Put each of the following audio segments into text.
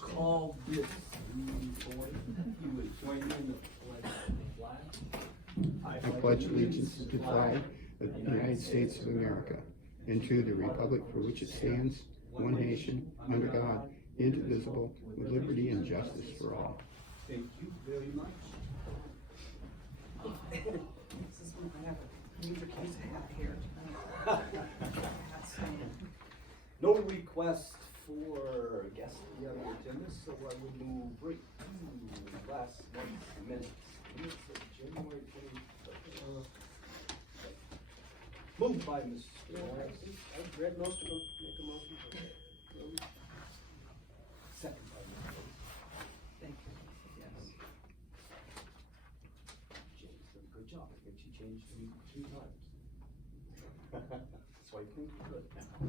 call this boy, you would join me in the pledge of the flag. I pledge allegiance to the flag of the United States of America and to the republic for which it stands, one nation, under God, indivisible, with liberty and justice for all. Thank you very much. This is when I have a major case I have here. No request for guests to be on the agenda, so I will move right to last month's minutes. Minutes of January 23rd. Moved by Mr. Morris. I've read most of them, make a motion. Second by Mr. Morris. Thank you. Yes. James did a good job. I think she changed them 2 times. So I think we're good now.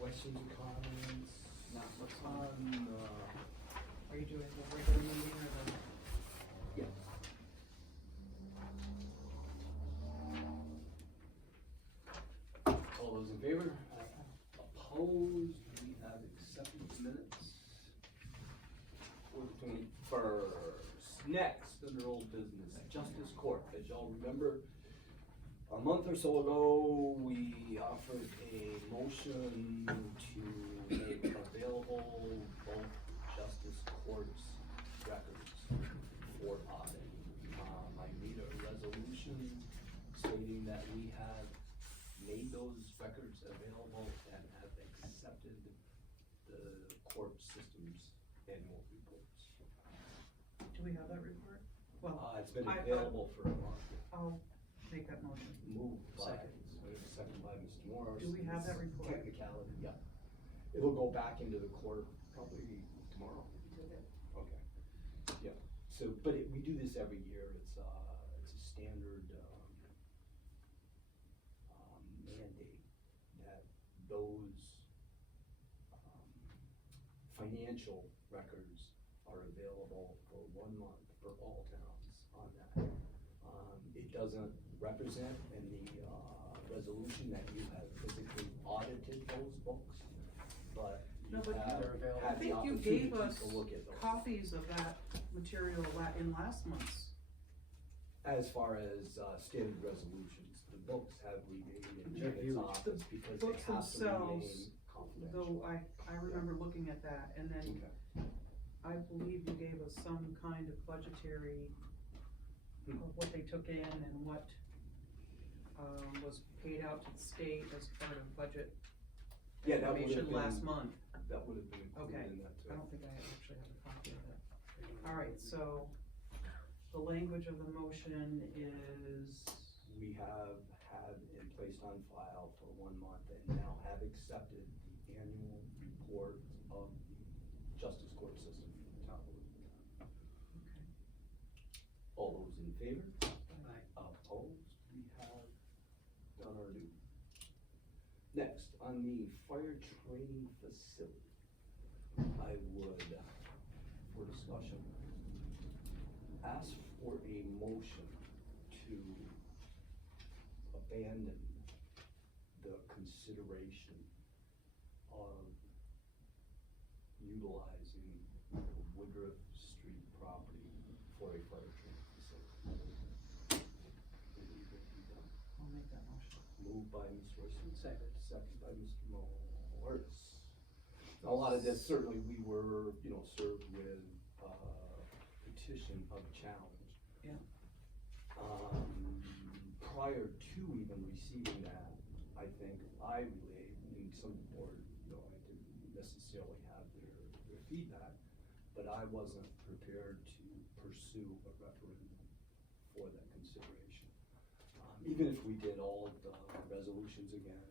Questions or comments? Not what's on, Are you doing the regular meeting or the? yeah. All those in favor? Opposed? We have accepted the minutes for the 21st. Next, under old business, Justice Court. As y'all remember, a month or so ago, we offered a motion to make available both Justice Court's records for audit. I need a resolution stating that we have made those records available and have accepted the court system's annual reports. Do we have that report? Well, It's been I- available for a month. I'll make that motion. Moved by, Second. second by Mr. Morris. Do we have that It's report? Technicality, yeah. It'll go back into the court probably tomorrow. Okay. Yeah, so, but we do this every year. It's a standard, mandate that those, financial records are available for 1 month for all towns on that. It doesn't represent in the, resolution that you have physically audited those books, but you No, but have they're available. I had the think you opportunity gave us to look at those. copies of that material in last month's. As far as, standard resolutions, the books have remained in They're Jared's huge. office because they Books have to remain themselves, confidential. though I remember looking at that, and then Okay. I believe you gave us some kind of budgetary of what they took in and what, was paid out to the state as part of budget Yeah, that would have information last been, month. that would have been included Okay. in that too. I don't think I actually have a copy of it. Alright, so the language of the motion is, We have had and placed on file for 1 month and now have accepted the annual report of the Justice Court system for the town of Elizabethtown. All those in favor? Opposed? We have done our due. Next, on the fire training facility, I would, for discussion, ask for a motion to abandon the consideration of utilizing the Woodruff Street property for a fire training facility. Believe it be done. I'll make that motion. Moved by Ms. Wilson, second by Mr. Morris. Now, a lot of this, certainly we were, served with, petition of challenge. Yeah. Prior to even receiving that, I think I relayed, and some board, I didn't necessarily have their feedback, but I wasn't prepared to pursue a referendum for that consideration. Even if we did all of the resolutions again,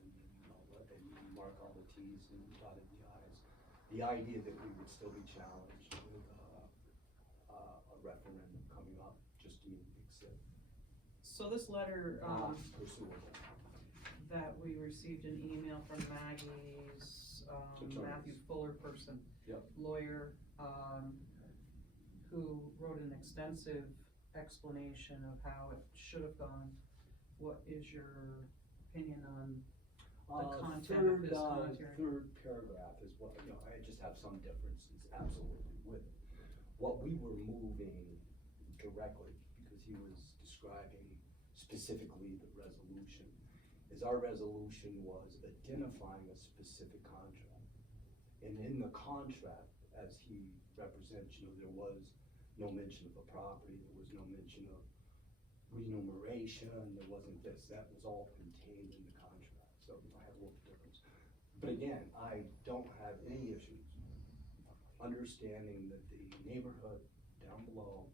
and mark all the Ts and dotted the Is, the idea that we would still be challenged with a referendum coming up just didn't exist. So this letter, Pursuable. that we received an email from Maggie's, Attorneys. Matthew Fuller person. Yep. Lawyer, who wrote an extensive explanation of how it should have gone. What is your opinion on the content of his commentary? Third paragraph is what, I just have some differences absolutely with it. What we were moving directly, because he was describing specifically the resolution, is our resolution was identifying a specific contract. And in the contract, as he represents, there was no mention of a property, there was no mention of remuneration, there wasn't this, that was all contained in the contract. So I have a little difference. But again, I don't have any issues understanding that the neighborhood down below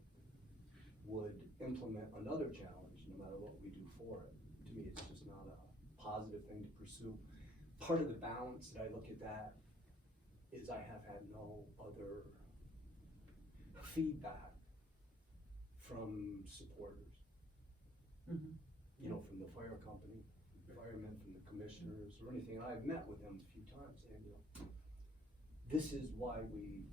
would implement another challenge no matter what we do for it. To me, it's just not a positive thing to pursue. Part of the balance that I look at that is I have had no other feedback from supporters. Mhm. From the fire company, firemen, from the commissioners, or anything. I've met with them a few times, and this is why we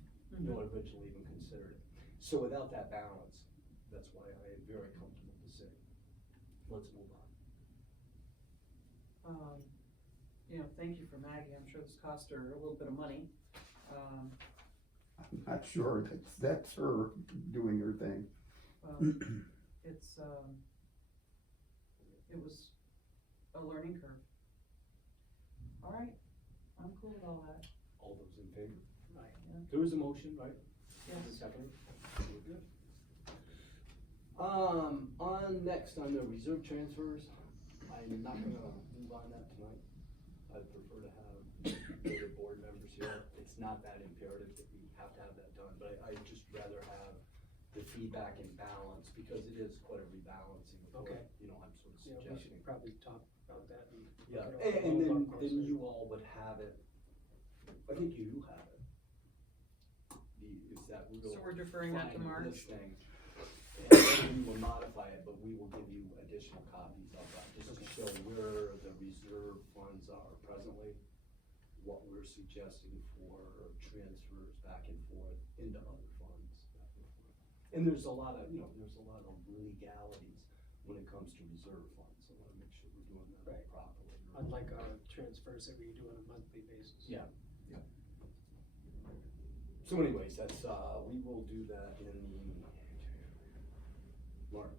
originally even considered it. So without that balance, that's why I am very comfortable to say, let's move on. Thank you for Maggie. I'm sure this cost her a little bit of money. I'm not sure, that's her doing her thing. It's, it was a learning curve. All right, I'm cool with all that. All those in favor? Right. Yeah. There was a motion, right? Yes. Second. We're good. Next on the reserve transfers, I'm not gonna move on that tonight. I'd prefer to have other board members here. It's not that imperative that we have to have that done, but I'd just rather have the feedback and balance, because it is quite a rebalancing of what, Okay. I'm sort of Yeah, we suggesting. should probably talk about that and. Yeah, look at all and the then costs. you all would have it, I think you do have it. Is that real? So we're deferring that to fine March? this thing. And we will modify it, but we will give you additional copies of that, just to show where the reserve funds are presently, what we're suggesting for transfers back and forth into other funds. Back and forth. And there's a lot of, there's a lot of legalities when it comes to reserve funds, so I wanna make sure we're doing that Right. properly. Unlike our transfers that we do on a monthly basis. Yeah. So anyways, that's, we will do that in March.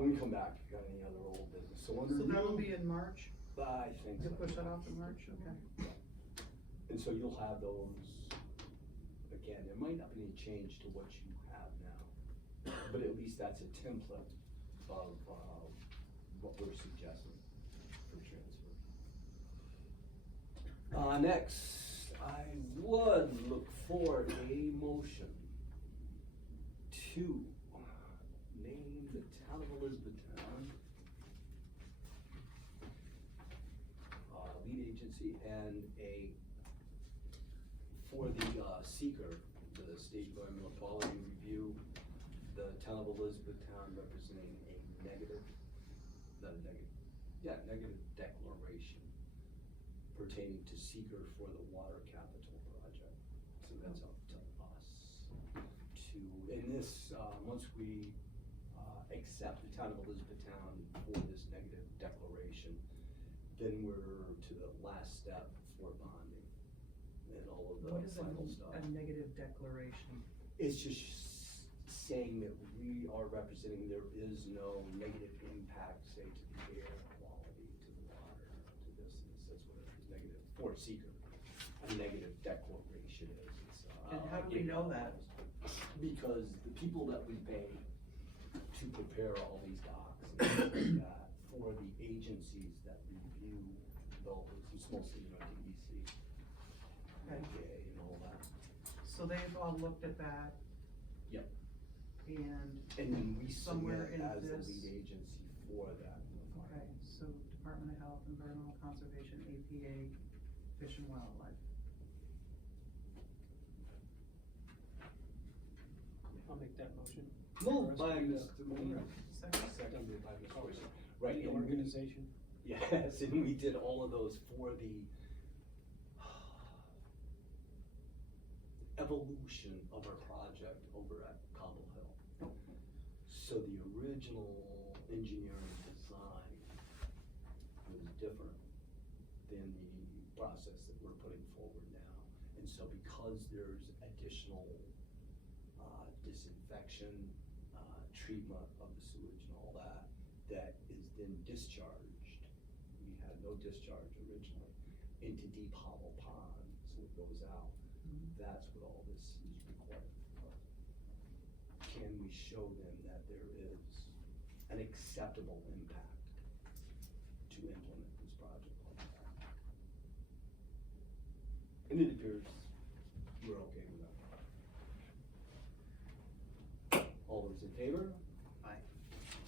We can come back, if you got any other old business, so under. So that'll be in March? I think so. You'll push that off to March, okay. And so you'll have those, again, there might not be any change to what you have now, but at least that's a template of, what we're suggesting for transfer. Next, I would look for a motion to name the town of Elizabethtown lead agency and for the seeker, the State Environmental Quality Review, the town of Elizabethtown representing a negative declaration pertaining to seeker for the water capital project. So that's up to us to, in this, once we accept the town of Elizabethtown for this negative declaration, then we're to the last step for bonding and all of the What is final stuff. a negative declaration? It's just saying that we are representing there is no negative impact, say, to the air quality, to the water, to this, that's what it is, negative, for seeker. A negative declaration is. It's, And how do we know that? Because the people that we pay to prepare all these docs and stuff like that, for the agencies that review those, it's mostly, DEC, Okay. EPA and all that. So they've all looked at that Yep. and, And then we Somewhere submit in as the this- lead agency for that. okay, so Department of Health, Environmental Conservation, APA, Fish and Wildlife. I'll make that motion. Moved For us by to do Mr. Moore. Second? Seconded by Mr. Oh, Fisher. Right, The and organization. Yes, and we did all of those for the evolution of our project over at Cobble Hill. So the original engineering design was different than the process that we're putting forward now. And so because there's additional disinfection, treatment of the sewage and all that, that is then discharged. We had no discharge originally into Deep Hollow Pond, so it goes out. That's what all this is required for. Can we show them that there is an acceptable impact to implement this project like that? And it appears we're okay with that. All those in favor? Aye.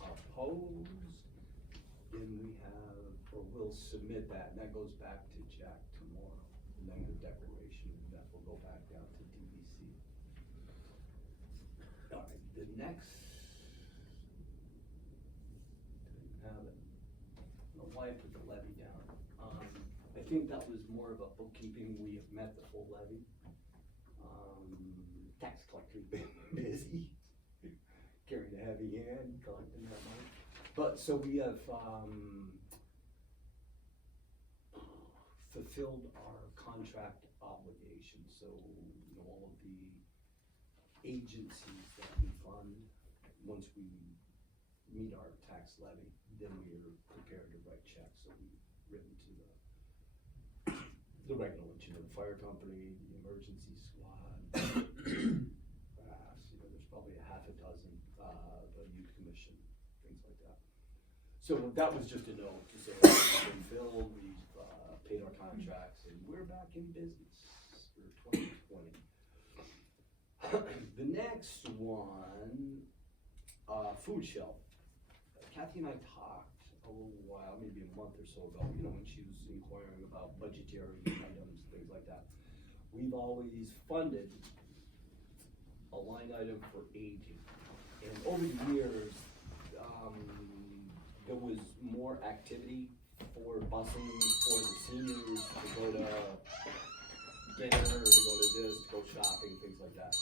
Opposed? Then we have, or we'll submit that, and that goes back to Jack tomorrow, and then the declaration, and that will go back down to DEC. All right, the next, I don't know why I put the levy down. I think that was more of a bookkeeping, we have met the full levy. Tax collector's been busy, carrying a heavy hand, collecting that money. But, so we have, fulfilled our contract obligations, so, you know, all of the agencies that we fund, once we meet our tax levy, then we are prepared to write checks, so we've written to the regular ones, you know, the fire company, the emergency squad, perhaps, you know, there's probably a half a dozen, the youth commission, things like that. So that was just a note to say, we've been billed, we've paid our contracts, and we're back in business for 2020. The next one, food shelf. Kathy and I talked a little while, maybe a month or so ago, you know, when she was inquiring about budgetary items, things like that. We've always funded a line item for aging. And over the years, there was more activity for busing for the seniors to go to dinner, or to go to this, to go shopping, things like that.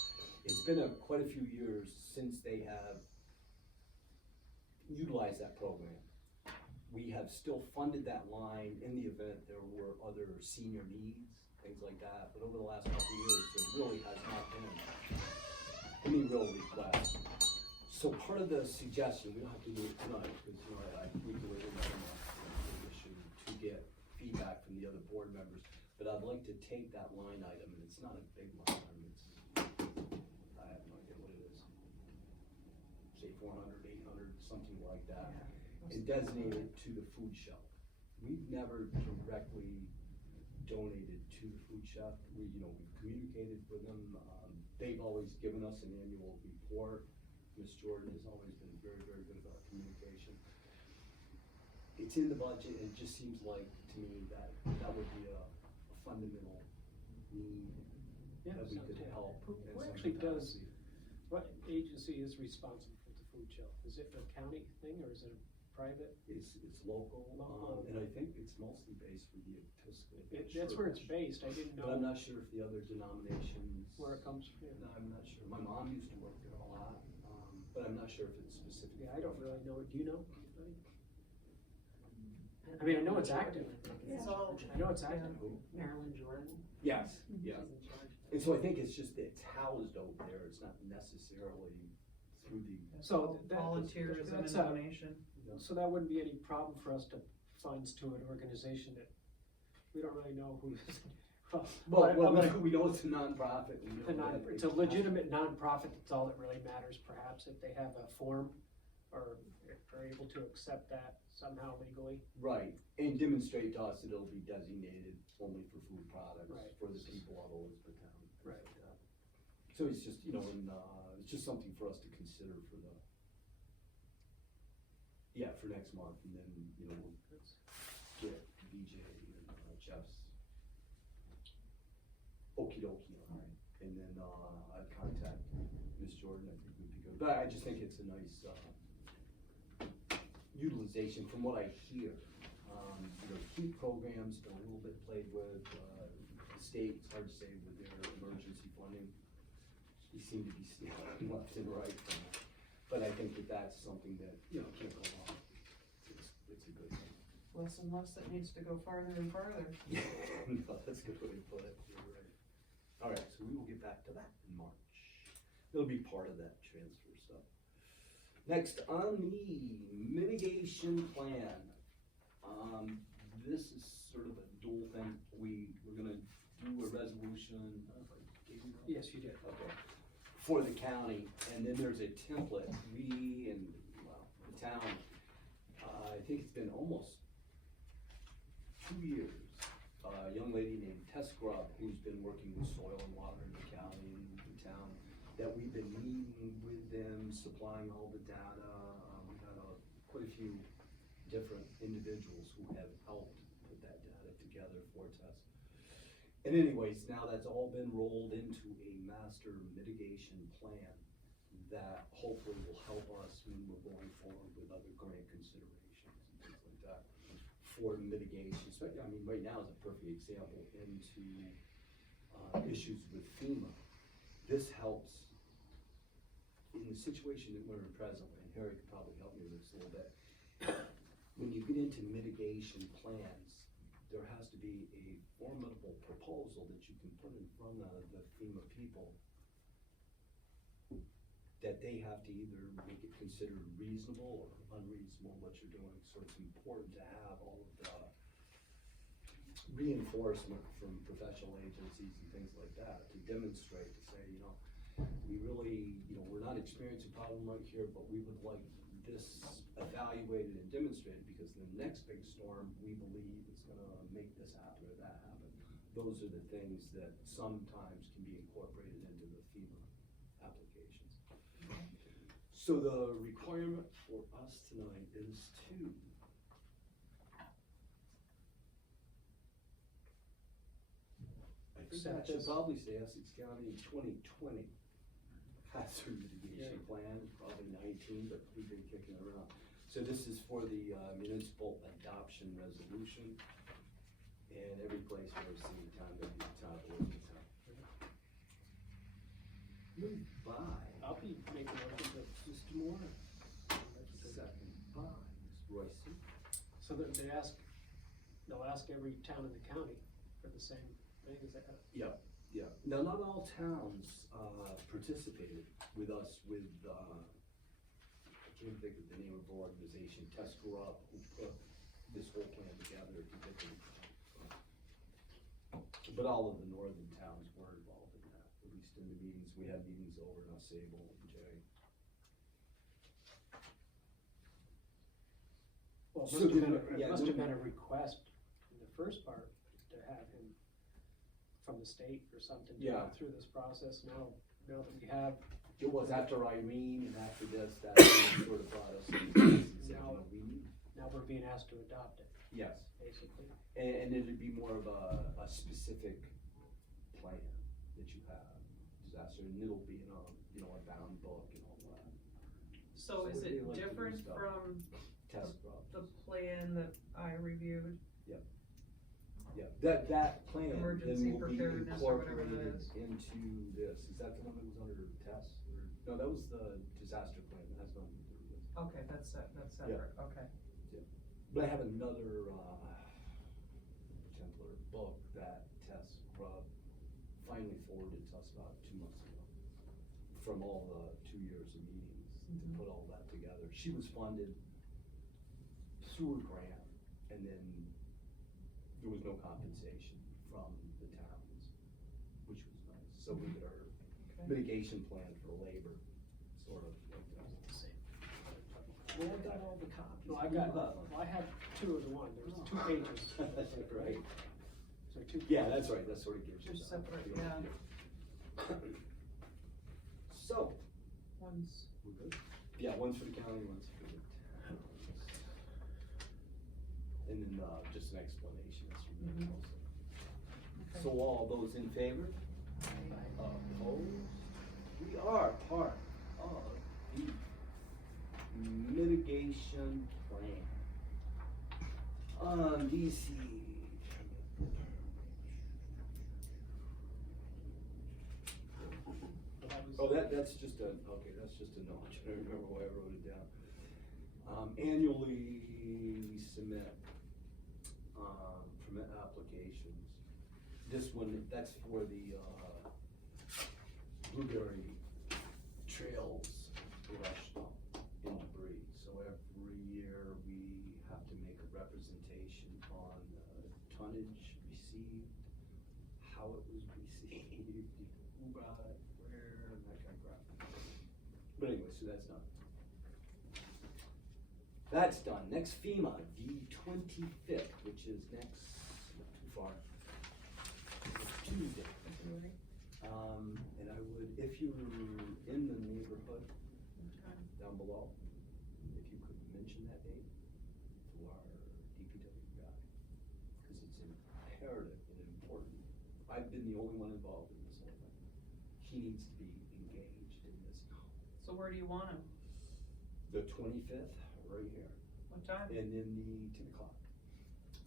It's been quite a few years since they have utilized that program. We have still funded that line in the event there were other senior needs, things like that, but over the last couple of years, there really has not been any real request. So part of the suggestion, we don't have to do it tonight, because, you know, we do it in the issue to get feedback from the other board members, but I'd like to take that line item, and it's not a big line item, it's, I have no idea what it is. Say 400, 800, something like that, and designate it to the food shelf. We've never directly donated to the food shelf. We've communicated with them. They've always given us an annual report. Ms. Jordan has always been very, very good about communication. It's in the budget, and it just seems like to me that that would be a fundamental need that we could help. Who actually does, what agency is responsible for the food shelf? Is it a county thing, or is it private? It's local, and I think it's mostly based for the Episcopal. That's where it's based, I didn't know. But I'm not sure if the other denominations. Where it comes from. No, I'm not sure. My mom used to work there a lot, but I'm not sure if it's specific. Yeah, I don't really know. Do you know? I mean, I know it's active. It's all, I know it's active. Marilyn Jordan. Yes, yeah. And so I think it's just, it's housed over there. It's not necessarily through the. So that, Volunteerism and that's donation. so that wouldn't be any problem for us to funds to an organization that we don't really know who is. Well, we know it's a nonprofit. We know that It's a legitimate nonprofit. That's all that really matters. Perhaps if they have a form, or if they're able to accept that somehow legally. Right, and demonstrate to us that it'll be designated only for food products, Right. for the people of Elizabethtown. Right. Like that. So it's just, and, it's just something for us to consider for for next month, and then, we'll get BJ and Jeff's okey dokey on it. And then, I'd contact Ms. Jordan, I think would be good, but I just think it's a nice, utilization from what I hear. Heat programs been a little bit played with, the state, it's hard to say with their emergency funding. We seem to be stealing left and right from it, but I think that that's something that, can't go wrong. It's a good thing. Less and less that needs to go farther and farther. No, that's a good way to put it, you're right. All right, so we will get back to that in March. It'll be part of that transfer stuff. Next, on the mitigation plan. This is sort of a dual thing. We're gonna do a resolution. Yes, you did. Okay. For the county, and then there's a template. We and, the town, I think it's been almost 2 years. A young lady named Tess Grubb, who's been working with soil and water in the county and the town, that we've been meeting with them, supplying all the data. We've had quite a few different individuals who have helped put that data together for Tess. And anyways, now that's all been rolled into a master mitigation plan that hopefully will help us when we're going forward with other grant considerations and things like that for mitigation. So, I mean, right now is a perfect example into issues with FEMA. This helps in the situation that we're in presently, and Harry could probably help me with this a little bit. When you get into mitigation plans, there has to be a formidable proposal that you can put in front of the FEMA people that they have to either make it considered reasonable or unreasonable what you're doing. So it's important to have all of the reinforcement from professional agencies and things like that to demonstrate, to say, we really, we're not experiencing a problem right here, but we would like this evaluated and demonstrated, because the next big storm, we believe, is gonna make this happen or that happen. Those are the things that sometimes can be incorporated into the FEMA applications. So the requirement for us tonight is to I think that should probably say Essex County 2020 hazard mitigation plan, probably 19, but we've been kicking it around. So this is for the municipal adoption resolution, and every place where I've seen the town, there'll be a town of Elizabethtown. Moved by. I'll be making a Mr. Moore. Second by Ms. Royce. So they'll ask every town in the county for the same thing, is that? Yeah. Now, not all towns participated with us with, I can't think of the name of our organization, Tess Grubb, who put this whole plan together to get them. But all of the northern towns were involved in that, at least in the meetings. We had meetings over in Sable and Jay. Well, it So must have then, been, yeah, it must have then- been a request in the first part to have him from the state or something to Yeah. go through this process. Now that we have, It was after Irene and after this, that sort of brought us into this and said, we need. now we're being asked to adopt it, Yes. basically. And it'd be more of a specific plan that you have, disaster, and it'll be in a bound book and all that. So is they it like to do different stuff. from Test problems. the plan that I reviewed? Yeah, that plan then Emergency will be preparedness or whatever that incorporated is. into this. Is that the one that was under test? Or, no, that was the disaster plan, that has nothing to do with this. Okay, that's separate, okay. But I have another, template book that Tess Grubb finally forwarded to us about 2 months ago, from all the 2 years of meetings to put all that together. She was funded through a grant, and then there was no compensation from the towns, which was nice. So we did our mitigation plan for labor, sort of like that. Well, I got all the copies. Well, I have two of the one, there's 2 pages. That's right. So 2. Yeah, that's right, that sort of gives you. They're some separate, feel. yeah. So, One's, we're good? Yeah, one's for the county, one's for the town. And then, just an explanation as we go. okay. So all those in favor? Opposed? We are part of the mitigation plan. DC. Oh, that's just a, okay, that's just a note. I don't remember why I wrote it down. Annually, we submit, permit applications. This one, that's for the, blueberry trails brush up in debris. So every year, we have to make a representation on tonnage received, how it was received, who brought it, where, and that kind of crap. But anyway, so that's done. That's done. Next FEMA, the 25th, which is next, not too far, Tuesday. And I would, if you're in the neighborhood down below, if you could mention that date to our DPW guy, because it's imperative and important. I've been the only one involved in this whole thing. He needs to be engaged in this. So where do you want him? The 25th, right here. What time? And then the 10 o'clock.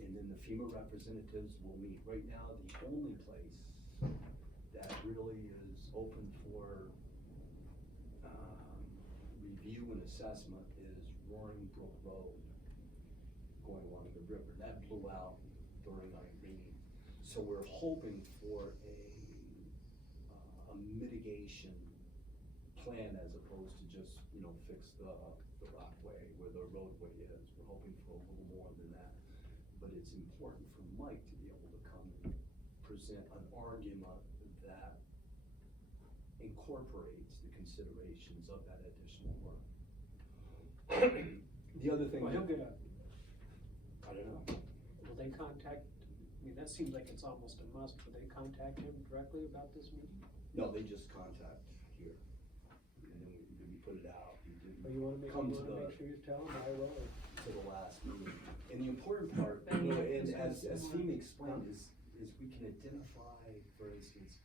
And then the FEMA representatives will meet. Right now, the only place that really is open for review and assessment is Roaring Brook Road, going along the river. That blew out during Irene. So we're hoping for a mitigation plan as opposed to just, fix the rockway where the roadway is. We're hoping for a little more than that. But it's important for Mike to be able to come and present an argument that incorporates the considerations of that additional work. The other thing. Well, he'll get a, I don't know. will they contact, that seems like it's almost a must, will they contact him directly about this meeting? No, they just contact here. And then we put it out. Or you wanna make sure you tell him, I will, or? To the last meeting. And the important part, Then you and have as to FEMA explained, is we can identify, for instance,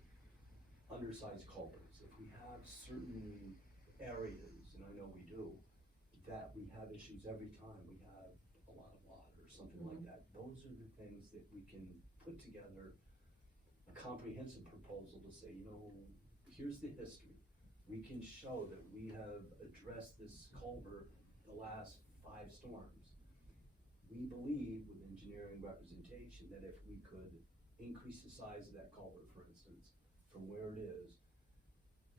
undersized culverts. If we have certain areas, and I know we do, that we have issues every time we have a lot of water or something like that, those are the things that we can put together a comprehensive proposal to say, here's the history. We can show that we have addressed this culvert the last 5 storms. We believe with engineering representation that if we could increase the size of that culvert, for instance, from where it is,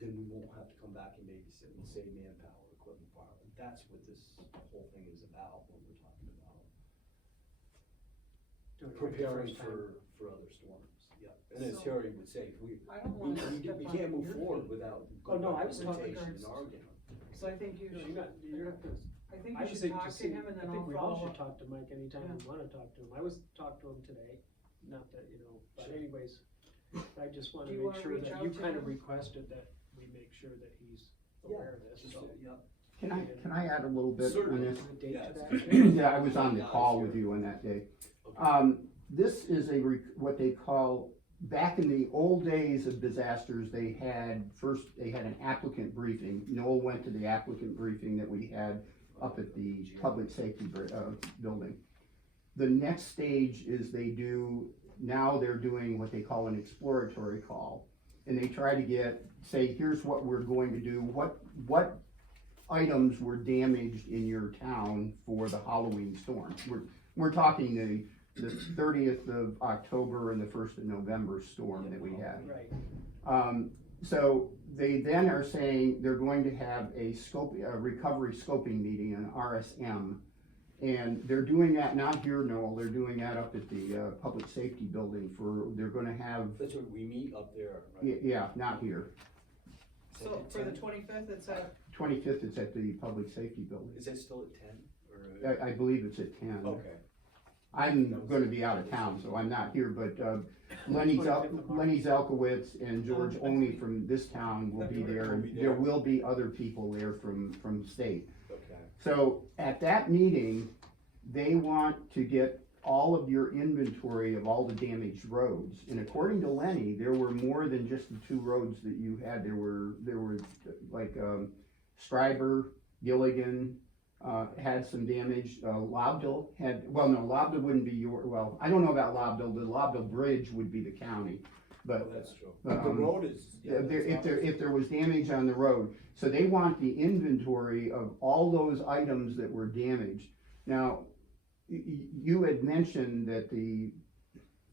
then we won't have to come back and babysit and save manpower, equipment, power. That's what this whole thing is about when we're talking about preparing for other storms. Yeah, and as So, Terry would say, we I don't want to step we on can't move your forward feet. without Oh, no, I was talking representation and argument. So I think you No, should, you're not gonna. I think I you would should say talk just to see- him and then I think I'll we all follow should up. talk to Mike anytime we wanna talk to him. I was talked to him today, not that, but Sure. anyways, I just wanna Do you make wanna sure reach that out you to kind of him? requested that we make sure that he's aware of this, so. Yeah. Can I add a little bit on Certainly. this? Is the date to Yeah, that? Yeah, I was on the call with you on that day. This is what they call, back in the old days of disasters, they had an applicant briefing. Noel went to the applicant briefing that we had up at the public safety building. The next stage is now they're doing what they call an exploratory call. And they try to say, here's what we're going to do, what items were damaged in your town for the Halloween storm. We're talking the 30th of October and the 1st of November storm that we had. Right. So they then are saying they're going to have a recovery scoping meeting, an RSM. And they're doing that not here, Noel, they're doing that up at the public safety building they're gonna have, That's what we meet up there, right? yeah, not here. So for the 25th, it's at, 25th, it's at the public safety building. Is that still at 10? Or? I believe it's at 10. Okay. I'm gonna be out of town, so I'm not here, but Lenny Zelkowitz and George Oney from this town will be there, and there will be other people there from state. Okay. So at that meeting, they want to get all of your inventory of all the damaged roads. And according to Lenny, there were more than just the 2 roads that you had. There were like Stryber, Gilligan, had some damage. Lobdell had, well, no, Lobdell wouldn't be well, I don't know about Lobdell. The Lobdell Bridge would be the county. But Oh, that's true. but, The road is. yeah, if there was damage on the road, so they want the inventory of all those items that were damaged. Now, you had mentioned that the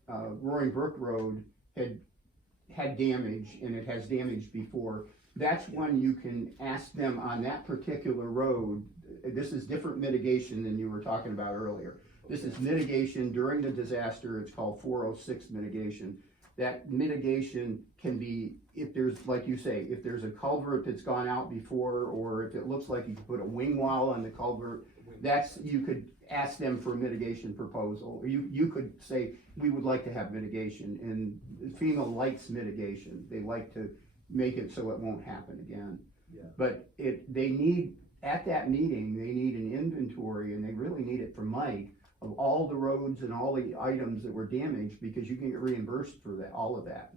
Roaring Brook Road had damage, and it has damage before. That's when you can ask them on that particular road. This is different mitigation than you were talking about earlier. This is mitigation during the disaster. It's called 406 mitigation. That mitigation can be, if there's, like you say, if there's a culvert that's gone out before, or if it looks like you could put a wing wall on the culvert, that's, you could ask them for a mitigation proposal. You could say, we would like to have mitigation, and FEMA likes mitigation. They like to make it so it won't happen again. Yeah. But they need, at that meeting, they need an inventory, and they really need it from Mike, of all the roads and all the items that were damaged, because you can get reimbursed for that, all of that.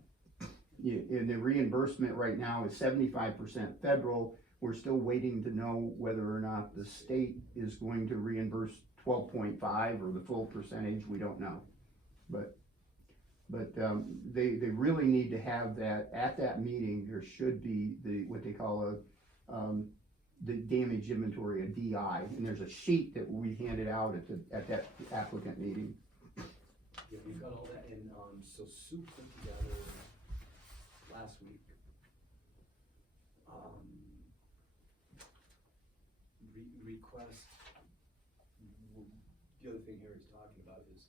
And the reimbursement right now is 75% federal. We're still waiting to know whether or not the state is going to reimburse 12.5 or the full percentage. We don't know. But they really need to have that, at that meeting. There should be what they call the damage inventory, a DI, and there's a sheet that we handed out at that applicant meeting. Yeah, we've got all that, and, so Sue put together last week, request, the other thing Harry's talking about is,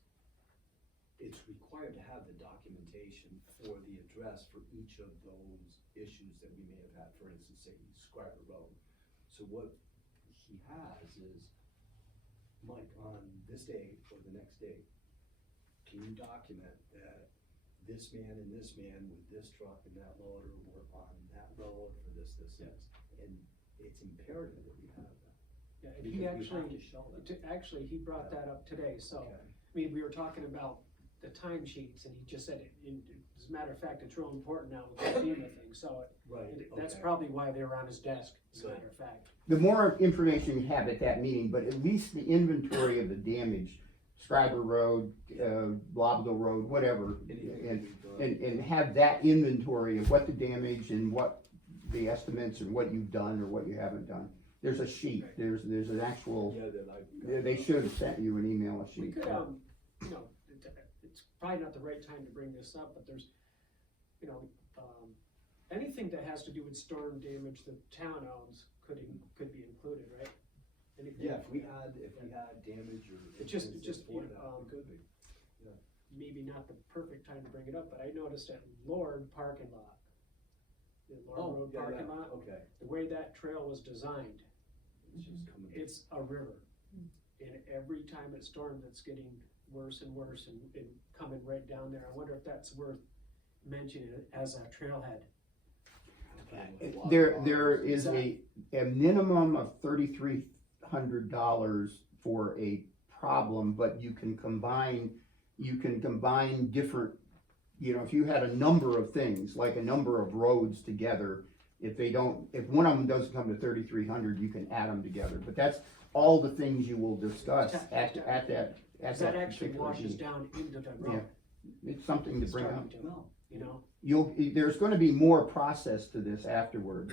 it's required to have the documentation for the address for each of those issues that we may have had, for instance, say Scriber Road. So what he has is, Mike, on this day or the next day, can you document that this man and this man with this truck and that loader were on that road for this, and it's imperative that we have that. Yeah, and Because he we have actually, to show that. actually, he brought that up today, so, Okay. I mean, we were talking about the timesheets, and he just said, as a matter of fact, it's real important now with the FEMA thing, so Right, that's okay. probably why they were on his desk, as a Good. matter of fact. The more information you have at that meeting, but at least the inventory of the damage, Scriber Road, Lobdell Road, whatever, and have that inventory of what the damage and what the estimates and what you've done or what you haven't done. There's a sheet, there's an actual, Yeah, that I. they should have sent you an email, a We sheet. could, you know, it's probably not the right time to bring this up, but there's, you know, anything that has to do with storm damage the town owns could be included, right? Anything- Yeah, if we had damage or. It just, for you that, know, it could be. maybe not the perfect time to bring it up, but I noticed at Lord parking lot, the Lord Road parking lot, Okay. the way that trail was designed, It's just coming. it's a river. And every time it storms, it's getting worse and worse and coming right down there. I wonder if that's worth mentioning it as a trailhead. There is a minimum of $3,300 for a problem, but you can combine different, you know, if you had a number of things, like a number of roads together, if one of them doesn't come to 3,300, you can add them together, but that's all the things you will discuss at that That actually particular washes meeting. down into the road. It's something to It's bring up. starting to, No. you know? There's gonna be more process to this afterward,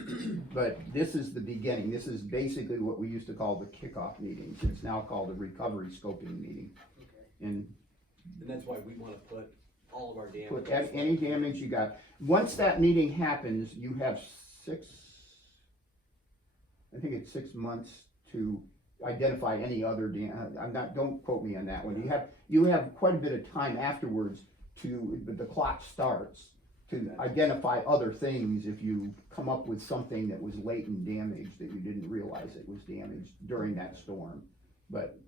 but this is the beginning. This is basically what we used to call the kickoff meetings. It's now called the recovery scoping meeting. Okay. And And that's why we wanna put all of our damage. put any damage you got. Once that meeting happens, you have 6 months to identify any other don't quote me on that one. You have quite a bit of time afterwards the clock starts to identify other things if you come up with something that was latent damage that you didn't realize it was damaged during that storm. But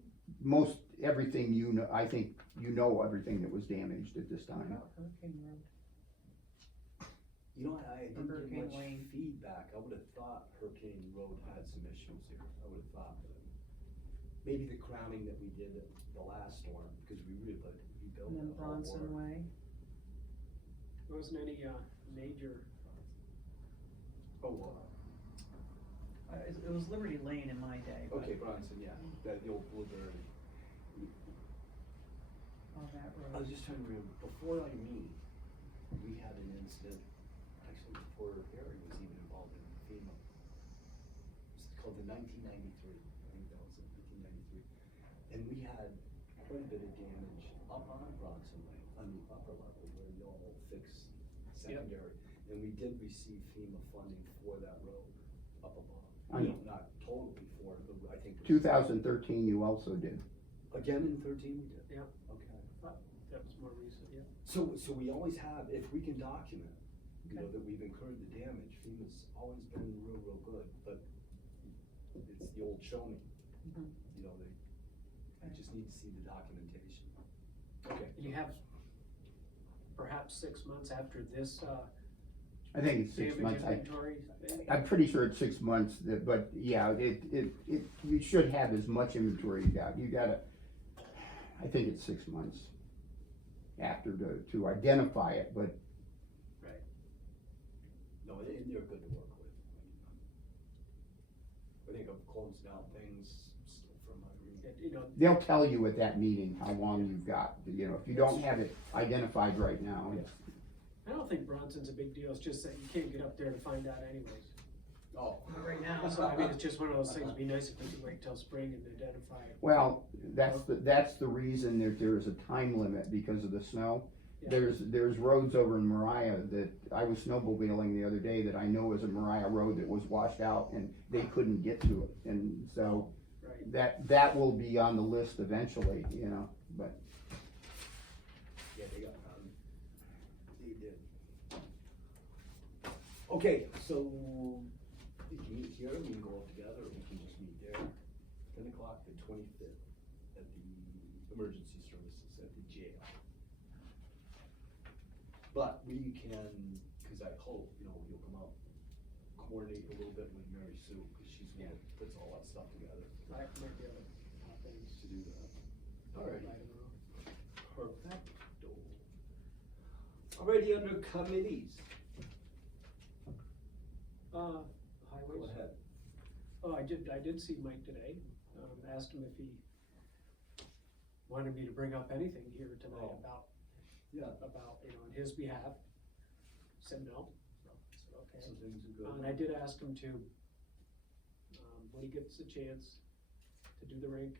everything you know, I think you know everything that was damaged at this time. About Hurricane Road. You know, I didn't get Hurricane much Lane. feedback. I would've thought Hurricane Road had some issues here. I would've thought, maybe the crowning that we did at the last storm, because we really rebuilt And then that whole Bronson work. Way. There wasn't any, major, It was Liberty Lane in my day, but Okay, Bronson, yeah, that, the old Bluebird. on that I road. was just trying to remember, before me, we had an incident, actually before Harry was even involved in FEMA. It's called the 1993, I think that was it, 1993. And we had quite a bit of damage up on Bronson Lane, on the upper level where you all fix secondary. And we did receive FEMA funding for that road up above. I know. Not totally for it, but I think. it was- 2013 you also did. Again in 13 we did? Yeah. Okay. That was more recent, yeah. So we always have, if we can document, you know, that we've incurred the damage, FEMA's always been real good, but it's the old show me, Mhm. you know, they just need to see the documentation. Okay. And you have perhaps 6 months after this, I think it's 6 damage months. inventory? I'm pretty sure it's 6 months, but yeah, you should have as much inventory you gotta, I think it's 6 months after to identify it, but Right. No, and they're good to work with. I think I've closed out things still from my reading. And, you know, they'll tell you at that meeting how long you've got, you know, if you don't have it identified right now, it's, I don't think Bronson's a big deal, it's just that you can't get up there to find out anyways. Oh. But right now, So, I mean, it's just one of those things, it'd be nice if we could wait till spring and identify it. well, that's the reason that there is a time limit because of the snow. Yeah. There's roads over in Mariah that, I was snowmobiling the other day that I know is a Mariah road that was washed out and they couldn't get to it, and so Right. that will be on the list eventually, you know, but. Yeah, they got, they did. Okay, so we can meet here, we can go up together, or we can just meet there. 10 o'clock, the 25th, at the emergency services at the jail. But we can, cause I hope, you know, you'll come out, coordinate a little bit with Mary Sue, cause she's the one that puts all that stuff together I might be able to pop in. to do that. Alright. Perfecto. Already under committees. Go Highways. ahead. Oh, I did see Mike today, asked him if he wanted me to bring up anything here tonight Oh. about, Yeah. you know, on his behalf. Said no, so I said, okay. Some things are good. And I did ask him to, when he gets a chance to do the rink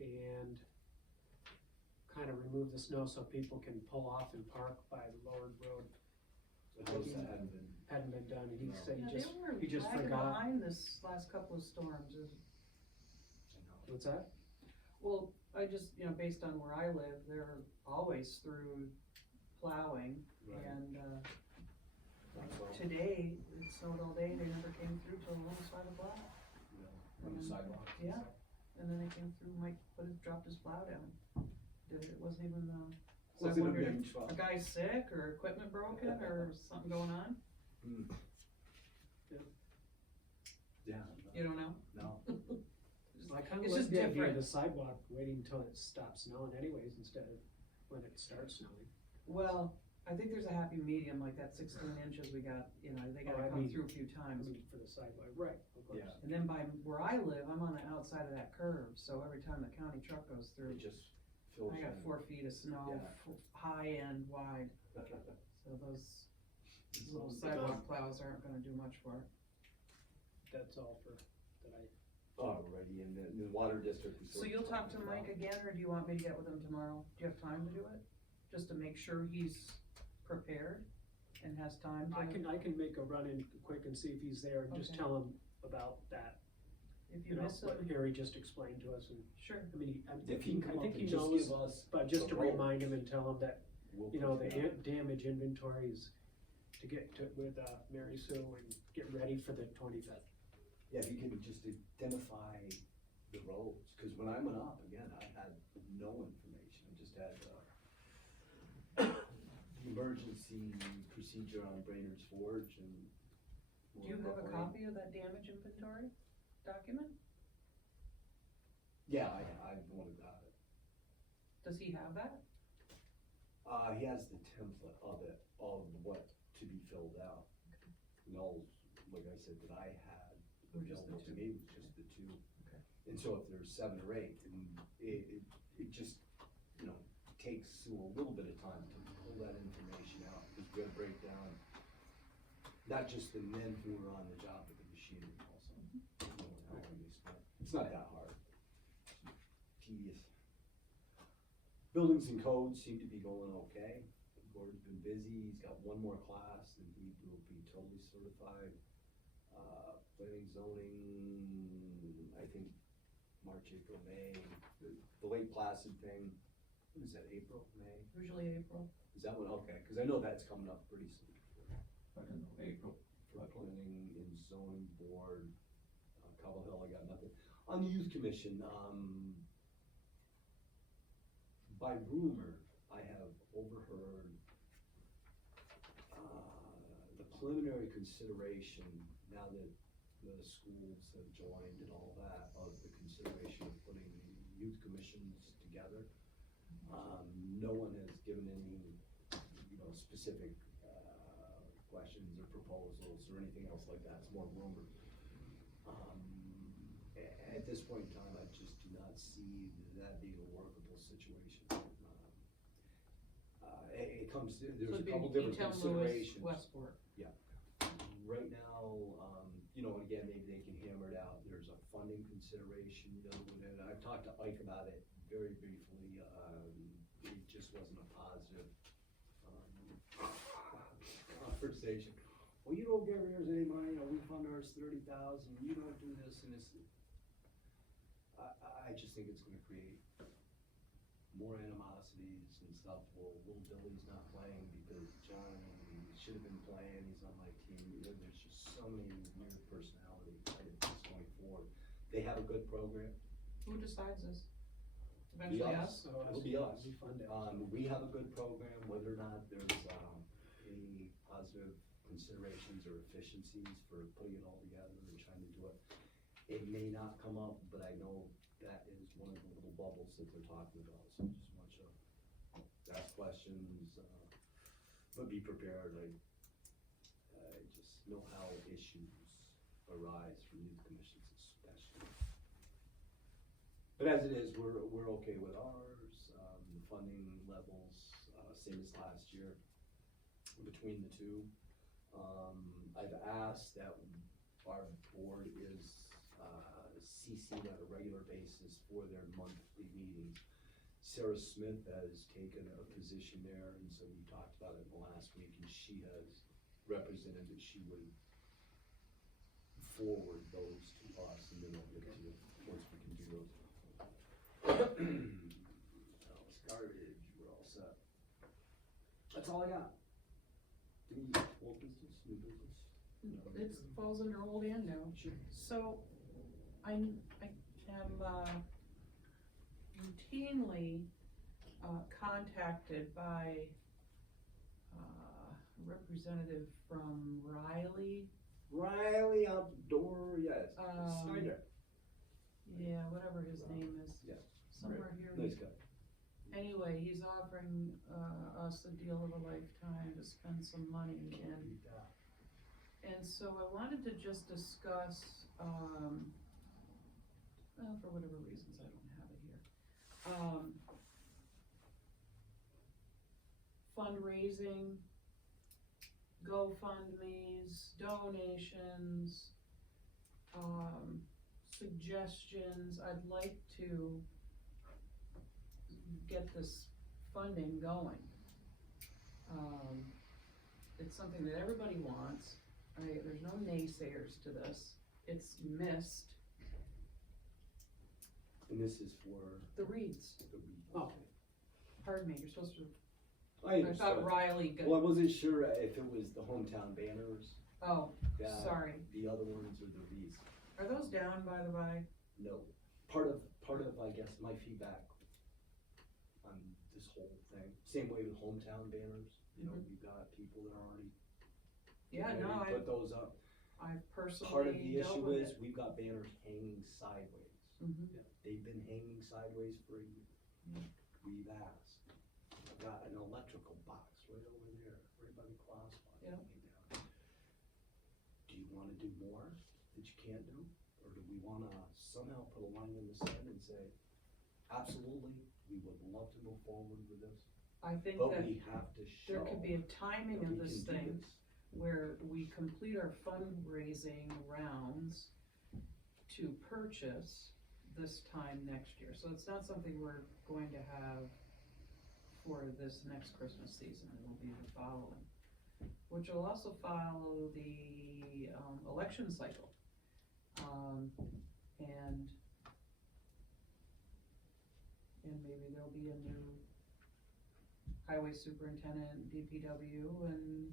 and kind of remove the snow so people can pull off and park by the lowered road. Those that hadn't been. Hadn't been done, he No. said Yeah, he just they were lagging forgot. behind this last couple of storms. What's that? Well, I just, you know, based on where I live, they're always through plowing, Right. and, Well, today, it snowed all day, they never came through till almost 5 o'clock. you know, on the sidewalk. Yeah, and then they came through, Mike dropped his plow down. It wasn't even, so I Was it a wondered big if truck? a guy's sick, or equipment broken, or something going on, Hmm. Yeah. Yeah. you don't know? No. I kinda It's like just the idea of different. the sidewalk waiting until it stops snowing anyways instead of when it starts snowing. Well, I think there's a happy medium, like that 16 inches we got, you know, they Oh, gotta I come mean- through a few I times. mean, for the sidewalk, right, of course. Yeah. And then by where I live, I'm on the outside of that curve, so every time the county truck goes It through, just fills I got in. 4 feet of snow, Yeah. high and wide, so those little sidewalk plows aren't gonna do much for it. That's all for, that I, Alrighty, and then the water district. we So sort of you'll talk talked to Mike about. again, or do you want me to get with him tomorrow? Do you have time to do it? Just to make sure he's prepared and has time to? I can make a run in quick and see if he's there and just Okay. tell him about that, If you you know, miss what him, Harry just explained to us and, sure. I mean, I If think he he, can I come think up he and just knows, give us. but just the to road, remind him and tell him that, we'll you know, put the that. damage inventories to get to, with, Mary Sue and get ready for the 25th. Yeah, if you can just identify the roads, cause when I went up, again, I had no information, I just had, the emergency procedure on Brainerd's Forge and. Do you have a copy of that damage inventory document? Yeah, I wanted that. Does he have that? He has the template of it, of what to be filled out. Knows, like I said, that I had Or just the available to two? me was just the two. Okay. And so if there's 7 or 8, and it just, you know, takes Sue a little bit of time to pull that information out, because we gotta break down not just the men who are on the job, but the machinery also. You know, and how long they spent. It's not that hard. Tedious. Buildings and codes seem to be going okay. Gordon's been busy, he's got one more class, and he will be totally certified. Planning, zoning, I think March, April, May, the Lake Placid thing, what is that, April, May? Usually April. Is that one, okay, cause I know that's coming up pretty soon. I don't know, April. For planning and zoning board, Cobble Hill, I got nothing. On the youth commission, by rumor, I have overheard, the preliminary consideration, now that the schools have joined and all that, of the consideration of putting the youth commissions together. No one has given any, you know, specific, questions or proposals or anything else like that, it's more rumor. At this point in time, I just do not see that being a workable situation. It comes, there's a couple different considerations. Westport. Right now, you know, and again, maybe they can hammer it out, there's a funding consideration, you know, and I've talked to Ike about it very briefly, it just wasn't a positive, conversation. Well, you don't give yours any money, you know, we fund ours 30,000, you don't do this and this. I just think it's gonna create more animosities and stuff. Well, little Billy's not playing because John should have been playing, he's on my team. You know, there's just so many weird personalities items going forward. They have a good program. Who decides this? Be Eventually us. us? It'll be us. Be fun to- We have a good program, whether or not there's, any positive considerations or efficiencies for putting it all together and trying to do it. It may not come up, but I know that is one of the little bubbles that they're talking about, so just want you to ask questions, but be prepared, I just know how issues arise from youth commissions especially. But as it is, we're okay with ours, the funding levels, same as last year, between the two. I've asked that our board is, CC'd on a regular basis for their monthly meetings. Sarah Smith has taken a position there, and so we talked about it in the last week, and she has represented that she would forward those to us, and then we'll get to you once we can do those. Alice garbage, we're all set. That's all I got. Any old business, new business? It falls under old and new. Sure. So, I am routinely contacted by a representative from Riley. Riley Outdoor, yes, Snyder. Yeah, whatever his name is. Yeah. Somewhere here. Nice guy. Anyway, he's offering us a deal of a lifetime to spend some money, and so I wanted to just discuss, well, for whatever reasons, I don't have it here. Fundraising, GoFundMes, donations, suggestions. I'd like to get this funding going. It's something that everybody wants. There's no naysayers to this. It's missed. And this is for The Reeds. the week. Okay. Pardon me, you're supposed to, I I understood. thought Riley Well, I got, wasn't sure if it was the hometown banners, oh, that, sorry. the other ones or the wreaths. Are those down, by the by? No, part of, I guess, my feedback on this whole thing, same way with hometown banners, you know, Mhm. you've got people that are already Yeah, ready no, to put those up. I personally Part of the dealt issue with is, it. we've got banners hanging sideways. Mhm. They've been hanging sideways for a year. Mm. We've asked, I've got an electrical box right over there, right by the crosswalk. Yeah. Do you wanna do more that you can't do? Or do we wanna somehow put a line in the sand and say, absolutely, we would love to move forward with this, I think but that we have to show. there could be a timing that of we this can do thing this. where we complete our fundraising rounds to purchase this time next year. So it's not something we're going to have for this next Christmas season, it will be the following. Which will also follow the, election cycle. And maybe there'll be a new highway superintendent, DPW, and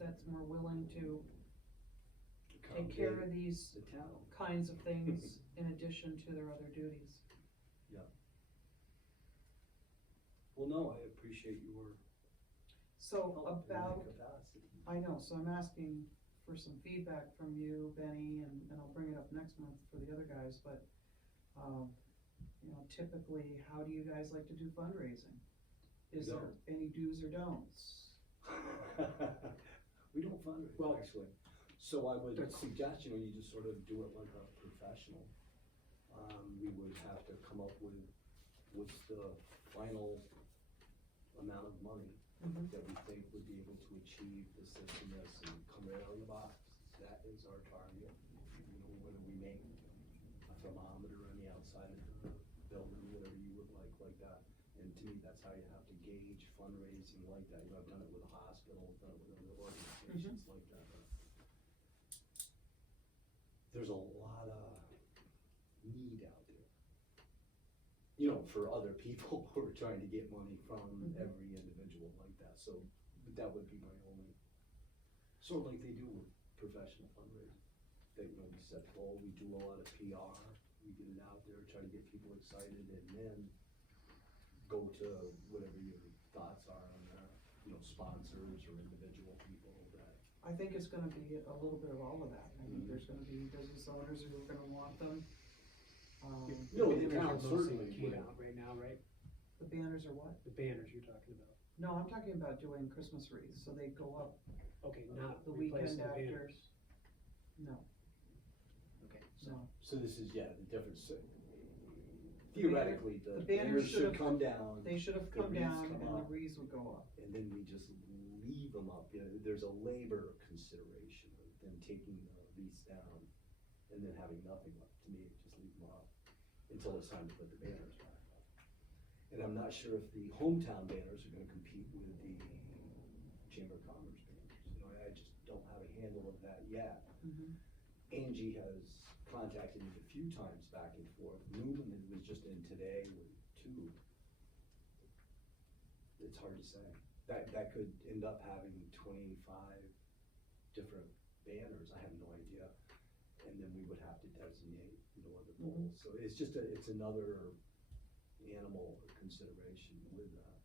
that's more willing to take care of these The town. kinds of things in addition to their other duties. Well, no, I appreciate your So help in about, that capacity. I know, so I'm asking for some feedback from you, Benny, and I'll bring it up next month for the other guys, but, you know, typically, how do you guys like to do fundraising? Is there Don't. any do's or don'ts? We don't fundraise, Well, actually. So I would that's- suggest, you know, you just sort of do it like a professional. We would have to come up with what's the final amount of money Mhm. that we think would be able to achieve this, and this, and come right out of the box. That is our target. You know, whether we make a thermometer on the outside of the building, whatever you would like that. And to me, that's how you have to gauge fundraising like that. You know, I've done it with a hospital, I've done it with other organizations like that. There's a lot of need out there. You know, for other people who are trying to get money from every individual like that, so, but that would be my only, sort of like they do with professional fundraising. That, you know, we set the goal, we do a lot of PR, we get it out there, try to get people excited, and then go to whatever your thoughts are on, you know, sponsors or individual people that. I think it's gonna be a little bit of all of that. I think there's gonna be business owners who are gonna want them. No, the banners town are mostly certainly keyed would. out right now, right? The banners are what? The banners you're talking about. No, I'm talking about doing Christmas wreaths, so they go up Okay, not the replacing weekend the after. banners. No, Okay, no. So this is, yeah, the difference. Theoretically, the the banners banners should should have- come down. They should have The come wreaths down come and the up. wreaths would go up. And then we just leave them up, you know, there's a labor consideration of them taking the wreaths down and then having nothing left. To me, just leave them up until it's time to put the banners back up. And I'm not sure if the hometown banners are gonna compete with the Chamber of Commerce banners. You know, I just don't have a handle of that yet. Angie has contacted me a few times back and forth. Newman was just in today with two. It's hard to say. That could end up having 25 different banners. I have no idea. And then we would have to designate, you know, other poles. So it's just it's another animal consideration with that.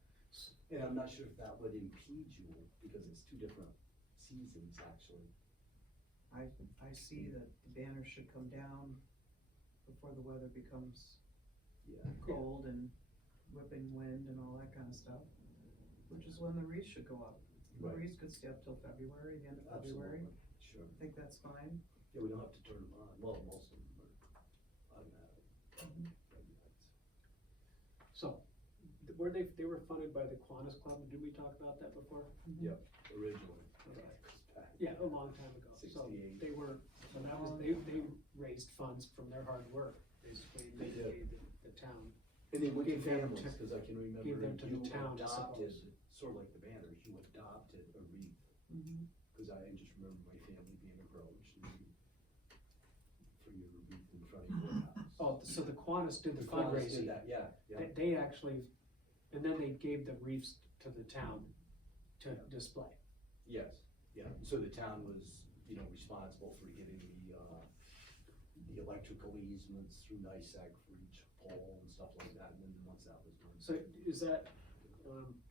And I'm not sure if that would impede you because it's two different seasons actually. I see that the banners should come down before the weather becomes Yeah. cold and whipping wind and all that kind of stuff, which is when the wreaths should go up. The Right. wreaths could stay up till February, the end of February. Absolutely, sure. I think that's fine. Yeah, we don't have to turn them on. Well, most of them are automatic. Red lights. so, were they were funded by the Kiwanis Club, did we talk about that before? Yep, originally. Okay. That goes back. Yeah, a long time ago, so 68. they were, so that was, they raised funds from their hard work, basically, and they They did. gave the town. And they went to Give them families, to- cause I can remember give them to the you town, I adopted, suppose. sort of like the banners, you adopted a wreath. Cause I just remember my family being approached and for your wreath in front of your house. Oh, so the Kiwanis did the Kiwanis fundraising. did that, yeah, yeah. They actually, and then they gave the wreaths to the town to display. Yes, yeah, so the town was, you know, responsible for getting the electrical easements through NICEAG for each pole and stuff like that, and then once that was done. So is that,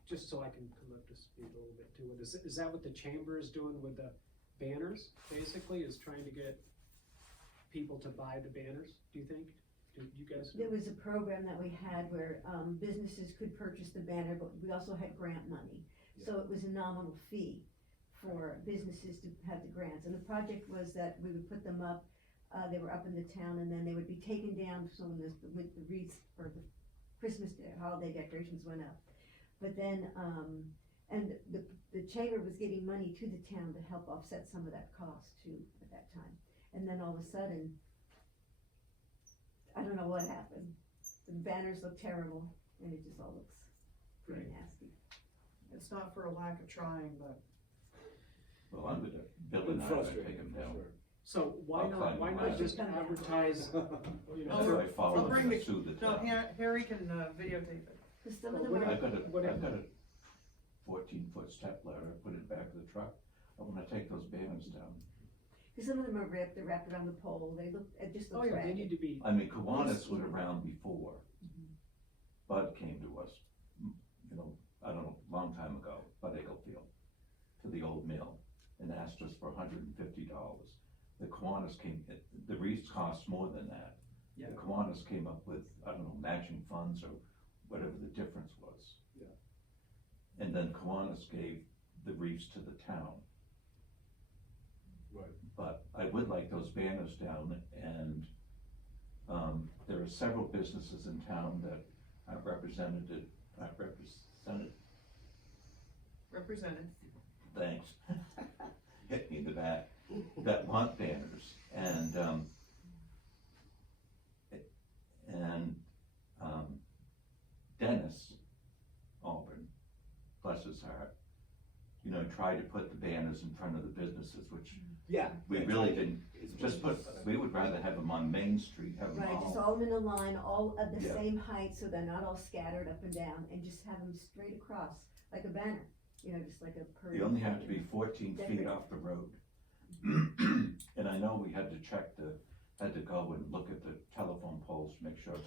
just so I can come up to speed a little bit too, is that what the chamber is doing with the banners, basically, is trying to get people to buy the banners, do you think? Do you guys? There was a program that we had where, businesses could purchase the banner, but we also had grant money. So it was a nominal fee for businesses to have the grants. And the project was that we would put them up, they were up in the town, and then they would be taken down, so when with the wreaths for the Christmas holiday decorations went up. But then, and the chamber was getting money to the town to help offset some of that cost too at that time. And then all of a sudden, I don't know what happened. The banners look terrible, and it just all looks pretty nasty. It's not for a lack of trying, but Well, I'm gonna, Bill and I are gonna take them down. So why I'll not, why climb not the just ladder. advertise, you know, That's Oh, why I follow I'll bring them the- to sue the no, town. Harry can videotape it. Cause some of Well, them what are, I've got a, Whatever. I've got a 14-foot step ladder, I put it back of the truck, I wanna take those banners down. cause some of them are ripped, they're wrapped around the pole, they look, it just oh looks yeah, they ragged. need to be, I mean, Kiwanis was around before. Bud came to us, you know, I don't know, long time ago, Bud Eaglefield, to the old mill, and asked us for $150. The Kiwanis came, the wreaths cost more than that. Yeah. The Kiwanis came up with, I don't know, matching funds or whatever the difference was. Yeah. And then Kiwanis gave the wreaths to the town. Right. But I would like those banners down, and, there are several businesses in town that are represented, Represented. thanks, hit me in the back, that want banners, and Dennis Auburn, bless his heart, you know, tried to put the banners in front of the businesses, which Yeah. we really didn't, just put, we would rather have them on Main Street, have them Right, just all. all in a line, all of the Yeah. same height, so they're not all scattered up and down, and just have them straight across, like a banner, you know, just like a per. They only have to be 14 feet off the road. And I know we had to had to go and look at the telephone poles to make sure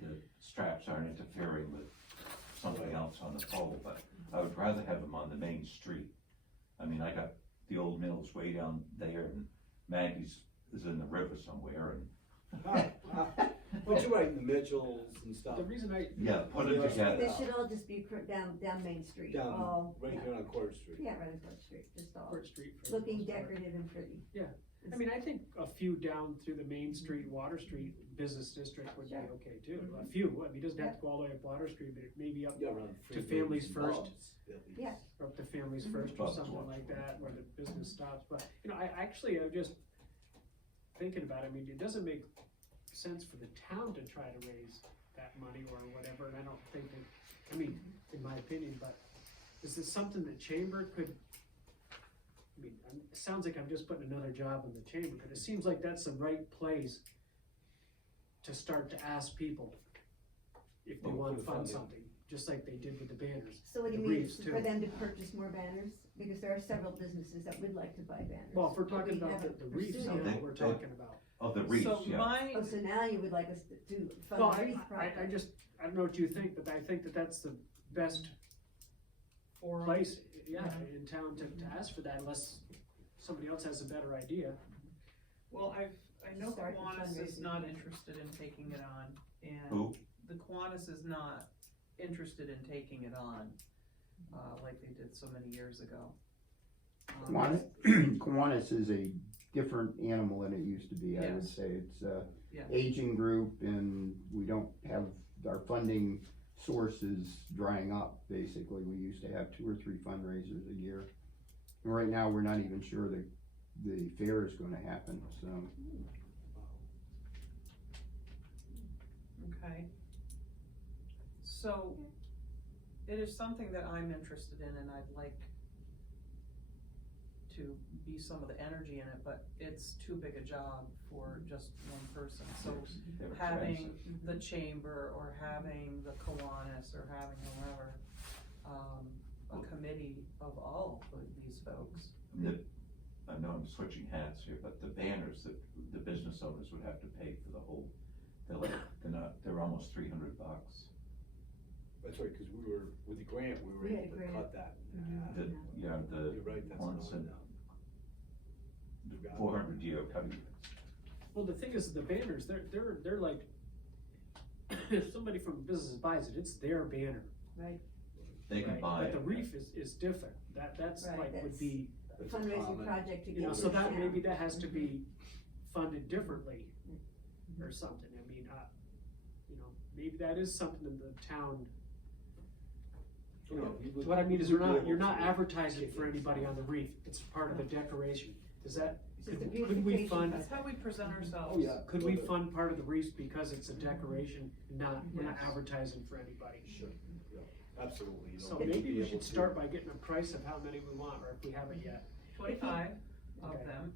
the straps aren't interfering with something else on the pole, but I would rather have them on the main street. I mean, I got the old mills way down there, and Maggie's is in the river somewhere, and But you're right, the Mitchells and stuff, the reason I, yeah, put them Yeah. together. They should all just be down Main Street, all, down, right yeah, here on Court Street. yeah, right on Court Street, just all, Court Street. for the looking most part. decorative and pretty. Yeah. I mean, I think a few down through the Main Street, Water Street business district would be Sure. okay too. A few, I mean, it doesn't have to go all the way up Water Street, but it may be up Yeah, around To Families Freebirds, First. Bubs, at least. Yeah. or up to Families Mhm. First or Bubs something wants like one. that, where the business stops, but, you know, I'm just thinking about it, I mean, it doesn't make sense for the town to try to raise that money or whatever, and I don't think that, I mean, in my opinion, but is this something the chamber could, I mean, it sounds like I'm just putting another job in the chamber, but it seems like that's the right place to start to ask people if they Oh, wanna for the fund funding. something, just like they did with the banners. So what do you The mean, wreaths, for too. them to purchase more banners? Because there are several businesses that would like to buy banners. Well, if we're but talking we about haven't the wreaths, pursued you it. know, They- we're they- talking about. Oh, the wreaths, So yeah. my, Oh, so now you would like us to fund Well, the wreath I project? just, I don't know what you think, but I think that that's the best forum, place, yeah, Yeah. in town to ask for that, unless somebody else has a better idea. well, I know Start the Kiwanis is fundraising. not interested in taking it on, and Who? the Kiwanis is not interested in taking it on, like they did so many years ago. Kiwanis is a different animal than it used to be, I would Yes. say. It's a Yeah. aging group, and we don't have, our funding sources drying up, basically. We used to have 2 or 3 fundraisers a year. And right now, we're not even sure that the fair is gonna happen, so. Okay. So, it is something that I'm interested in and I'd like to be some of the energy in it, but it's too big a job for just one person, so They're having expensive. the chamber or having the Kiwanis or having whoever, a committee of all of these folks. I know I'm switching hats here, but the banners that the business owners would have to pay for the whole, they're almost $300. That's right, cause we were, with the grant, we were We had able a to grant. cut that. Mhm. The, yeah, You're the right, that's ones not in now. You got it. 400 year cutting. Well, the thing is, the banners, they're like, if somebody from business buys it, it's their banner. Right, they can Right, buy but it. the reef is different, that's Right, like would that's- be, A fundraising project to you get know, to so the that, town. maybe that has to be funded differently or something, I mean, you know, maybe that is something in the town. You know, we would- what I mean is we would be you're able not to advertising kick for it. anybody on the reef, it's part of the decoration, does that, It's just a could we beautification fund? That's how we present ourselves. Oh, yeah. Could we fund part of the reefs because it's a decoration, and we're not Yes. advertising for anybody? Sure, yeah, absolutely. You know, So we'd maybe be we able should to- start by getting a price of how many we want, or if we haven't yet. 25 of Okay. them.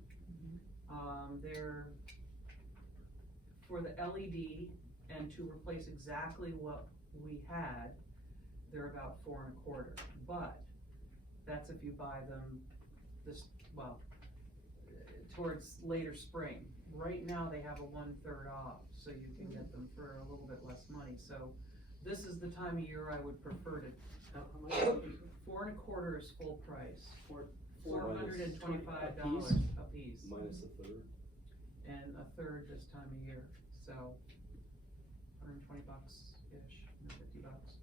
They're for the LED and to replace exactly what we had, they're about 4 1/4. But that's if you buy them towards later spring. Right now, they have a 1/3 off, so you can get them for a little bit less money. So this is the time of year I would prefer to, How much? 4 1/4 is full price. Four- $425 a piece. Minus a third. And a third this time of year, so $120-ish, $150.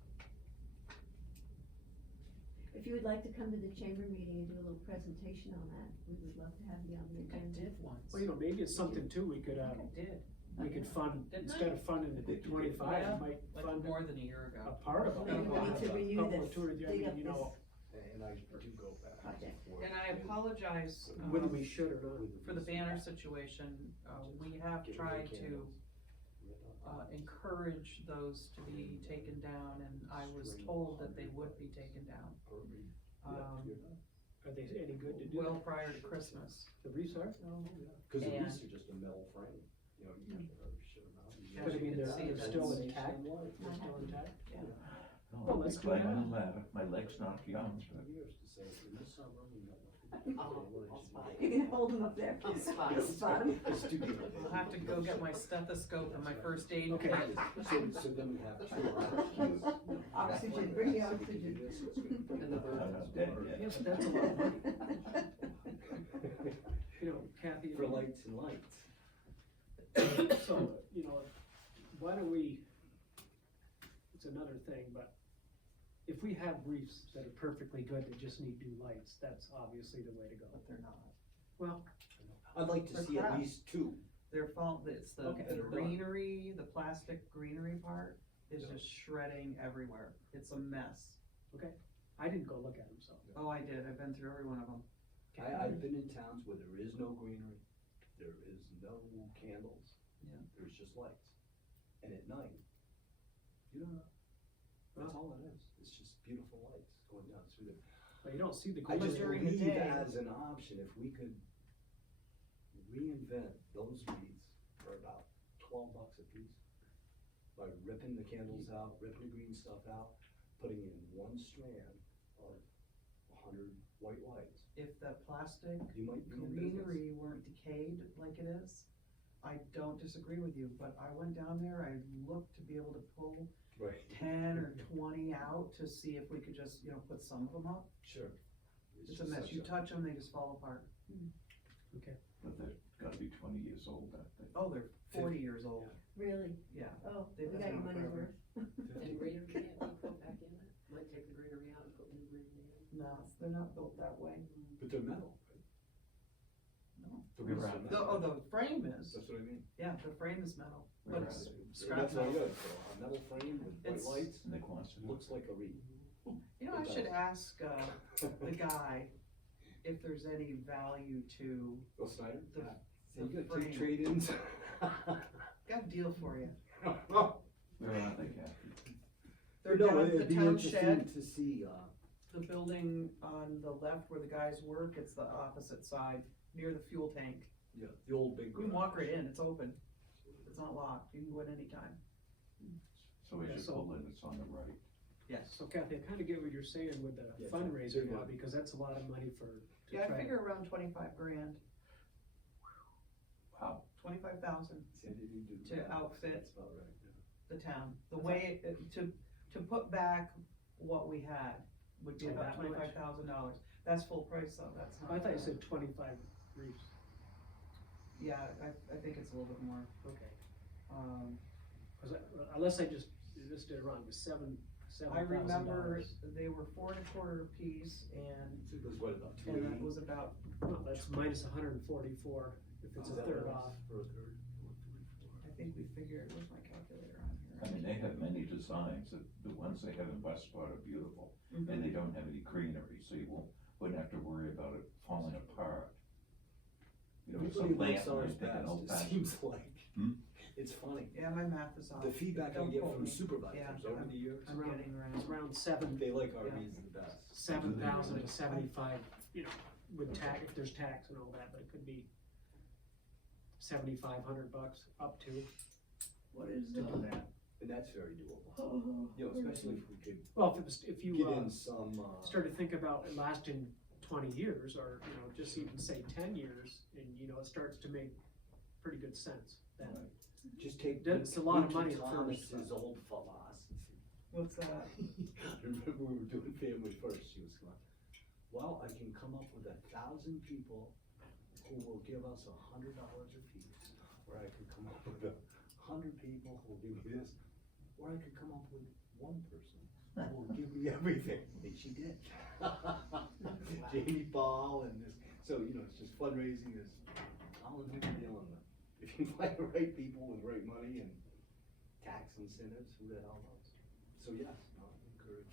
If you would like to come to the chamber meeting and do a little presentation on that, we would love to have you on the I agenda. did once. Well, you know, maybe it's something too, we could, I did, we could fund, Didn't instead I? of funding the 25, Yeah, we might like fund more than a year a ago. part of it. Maybe we need to renew Couple of this, tours, I dig mean, up you this know, And I do go back. project. forth. And I apologize, whether we should or not. for the banner situation, we have Get rid of tried to, candles. encourage those to be taken down, and I was told that they would be taken down. Are they any good to do? Well prior to Christmas. The reefs are? Cause the And- wreaths are just a metal frame, you know, you can shut them out. As But I you mean, can they're see, still that's- intact, they're Not still happening. intact? Oh, Well, I'll let's be do climbing that. the ladder, my leg's not young, but. Years to say, in the summer, we got I'll spot You can hold them up there. I'll spot it. Spot 'em. I'll have to go get my stethoscope and my first aid Okay. kit. So then we have two. Oxygen, bring the oxygen. And the I'm not dead yet. Yeah, but that's a lot of money. You know, Kathy. For lights and lights. So, you know, why don't we, it's another thing, but if we have reefs that are perfectly good, that just need new lights, that's obviously the way to go. But they're not. Well, I'd like to They're see at crap. least two. Their fault, it's the Okay. the greenery, the plastic greenery part is Yeah. just shredding everywhere. It's a mess. I didn't go look at them, so. Oh, I did, I've been through every one of them. I've been in towns where there is no greenery, there is no candles. Yeah. There's just lights. And at night, you don't know. That's all it is. It's just beautiful lights going down through there. But you don't see the. I just during the believe day- as an option, if we could reinvent those wreaths for about $12 a piece. By ripping the candles out, ripping the green stuff out, putting in one strand of 100 white lights. If that plastic You might be in business. greenery weren't decayed like it is, I don't disagree with you, but I went down there, I looked to be able to pull Right. 10 or 20 out to see if we could just, put some of them up. Sure. It's a just mess, such you touch them, they just fall apart. But they're gotta be 20 years old, that thing. Oh, they're 40 years old, Really? yeah. Oh, They've we been got your around money's forever. worth. And greenery can't be put back in it, might take the greenery out and put new greenery in. No, they're not built that way. But they're metal. No. The You're wreaths are right. metal. The frame is, That's what I mean. yeah, the frame is metal, but Right. it's And scrap that's what I metal. got, so a metal frame with white It's- lights, And they want to. looks like a wreath. I should ask, the guy if there's any value to, Bill Snyder? The- So you the gotta take frame. trade-ins. got a deal for you. Where are they, Kathy? They're No, down at the it'd be town interesting shed, to see, the building on the left where the guys work, it's the opposite side, near the fuel tank. yeah, the old big. You can walk right garage. in, it's open, it's not locked, you can go in anytime. So as Yeah, you so- pull in, it's on the right. Yes. So Kathy, I kinda get what you're saying with the Yeah, fundraiser they're now, good. because that's a lot of money to Yeah, I try to- figure around 25 grand, Wow. 25,000 See, they do. To outfit. That's about right, yeah. the town. The way, to put back what we had would be Oh, about that much? $25,000. That's full price though, that's not. I thought you said 25 reefs, Yeah, I think it's a little bit more. okay. Um, Cause unless I just did it wrong, it was I remember $7,000. they were 4 1/4 apiece, and So it was what, about two that eighty? was about, Well, that's minus 144 if it's a third off. For a third? I think we figured, where's my calculator on I here? mean, they have many designs, the ones they have in Westport are beautiful, Mhm. and they don't have any greenery, so you wouldn't have to worry about it falling apart. You know, it's a Everybody lamp, looks and ours you think an old best, it fashioned. seems like. Hmm? It's funny. Yeah, my math is off. The feedback I Don't get quote from me. supervisors Yeah, over the years, I'm getting It's around. around seven, they like our Yeah. reason the best. 7,000 to 75, you know, with tax, if there's tax and all that, but it could be $7,500 up to What is do that. And that's very doable. You know, especially if we could Well, if you, get in some, start to think about it lasting 20 years, or, you know, just even say 10 years, and, you know, it starts to make pretty good sense, then. Right. Just take. That's a lot of money Lincoln at first, Thomas's old philosophy. What's that? Remember we were doing family first, she was going, well, I can come up with 1,000 people who will give us $100 a piece, or I can come up with 100 people who will give me this, or I could come up with one person who will give me everything, and she did. Jamie Ball and this, so, you know, it's just fundraising is all in who you're dealing with. If you find the right people with the right money and tax incentives, who the hell knows? So yes, no, I encourage.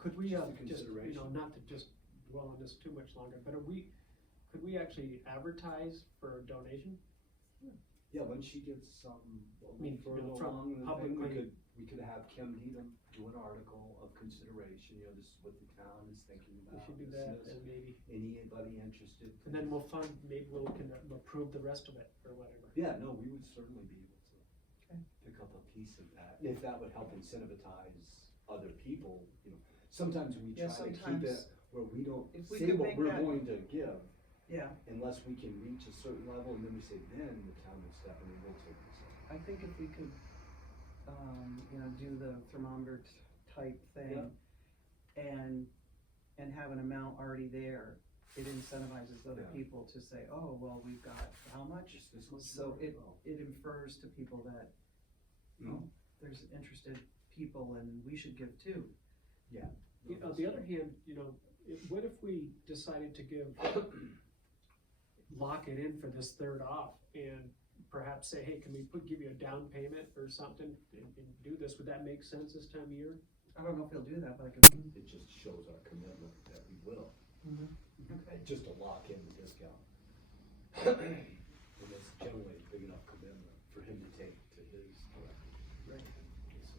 Could we, Just a just, you know, consideration. not to just dwell on this too much longer, but could we actually advertise for a donation? Yeah, when she gets some, a mean, little further you know, from along in the thing, publicly- we could have Kim Needham do an article of consideration, you know, this is what the town is thinking We about. should do this that, is- and maybe, Anybody interested? and then we'll fund, maybe we can approve the rest of it, or whatever. Yeah, no, we would certainly be able to Okay. pick up a piece of that, if that would help incentivize other people, you know. Sometimes we Yeah, try to keep sometimes it where we don't if we say could what make we're that- going to give, Yeah, unless we can reach a certain level, and then we say, then the town will step in and we'll take this. I think if we could, you know, do the thermometer type thing and have an amount already there, it incentivizes other Yeah. people to say, oh, well, we've got how much? Just this much So more. it, Oh. it infers to people that, Mm. there's interested people and we should give too. Yeah. You know, on the other hand, you know, what if we decided to lock it in for this third off, and perhaps say, hey, can we give you a down payment or something, and do this, would that make sense this time of year? I don't know if he'll do that, but I could. It just shows our commitment that we will, Okay. just to lock in the discount. And it's generally a big enough commitment for him to take to his director.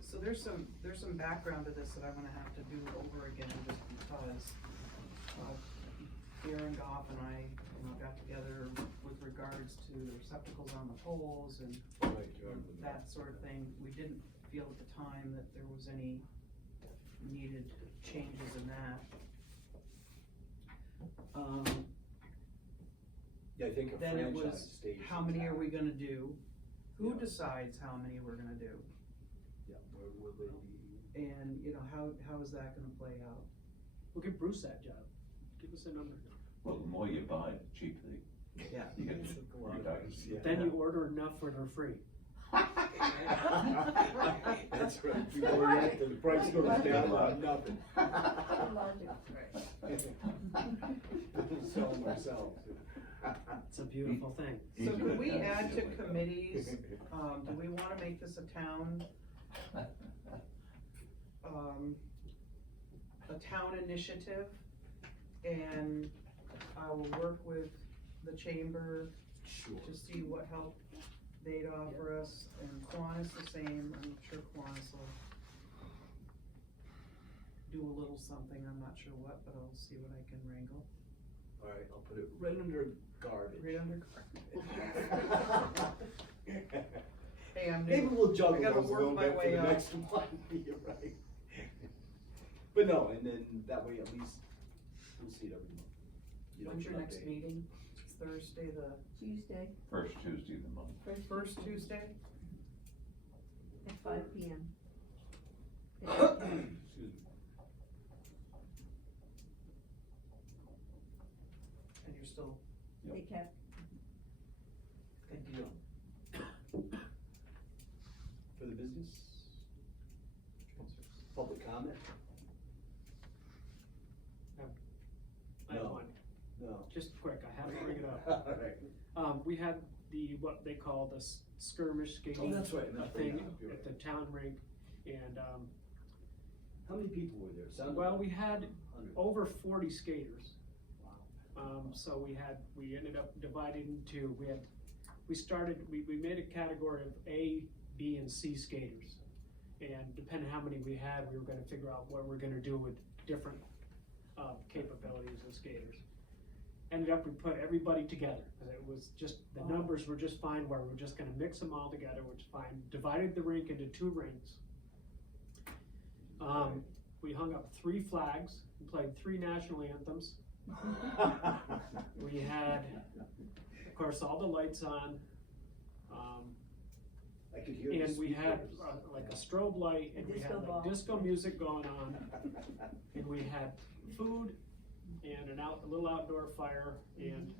So there's some background to this that I'm gonna have to do over again, just because, Aaron Goff and I, you know, got together with regards to the receptacles on the poles and Right, you are. that sort of thing. We didn't feel at the time that there was any needed changes in that. Yeah, I think a Then it franchise was, stays. how many are we intact. gonna do? Who Yeah. decides how many we're gonna do? Yeah, where will they be? And, you know, how is that gonna play out? We'll give Bruce that job, give us a number. Well, the more you buy, the cheaper Yeah. you get Took a lot of reductions. times, yeah. Then you order enough for they're free. That's right, we order it, the price goes down to nothing. We'll sell them ourselves. It's a beautiful thing. So could we add to committees, do we wanna make this a town, initiative? And I will work with the chamber Sure. to see what help they'd offer us, and Kiwanis the same, I'm sure Kiwanis will do a little something, I'm not sure what, but I'll see what I can wrangle. All right, I'll put it right under garbage. Right under. Hey, I'm Maybe new. we'll I juggle gotta those a work little my bit for way the up. next one, you're right. But no, and then that way at least we'll see it every month. You don't When's your get next updated. meeting? It's Thursday, the Tuesday, First Tuesday of the month. first Tuesday? at 5 p.m. Excuse me. And you're still, They kept, good deal. For the business transfers. Public comment? I have No. one, No. just quick, I have to bring it up. Alright. We had what they call the skirmish skating. Oh, that's right, and that's thing right, you're at the right. town rink, and, How many people were there? Sounded well, like we had 100. over 40 skaters. Wow. So we ended up dividing into, we made a category of A, B, and C skaters. And depending how many we had, we were gonna figure out what we're gonna do with different, capabilities of skaters. Ended up, we put everybody together, cause it was just, the numbers were just fine, where we're just gonna mix them all together, which is fine. Divided the rink into 2 rinks. We hung up 3 flags, and played 3 national anthems. We had, of course, all the lights on, I could hear the and we had speakers. like a strobe light, and we had Disco ball. like disco music going on, and we had food, and a little outdoor fire, and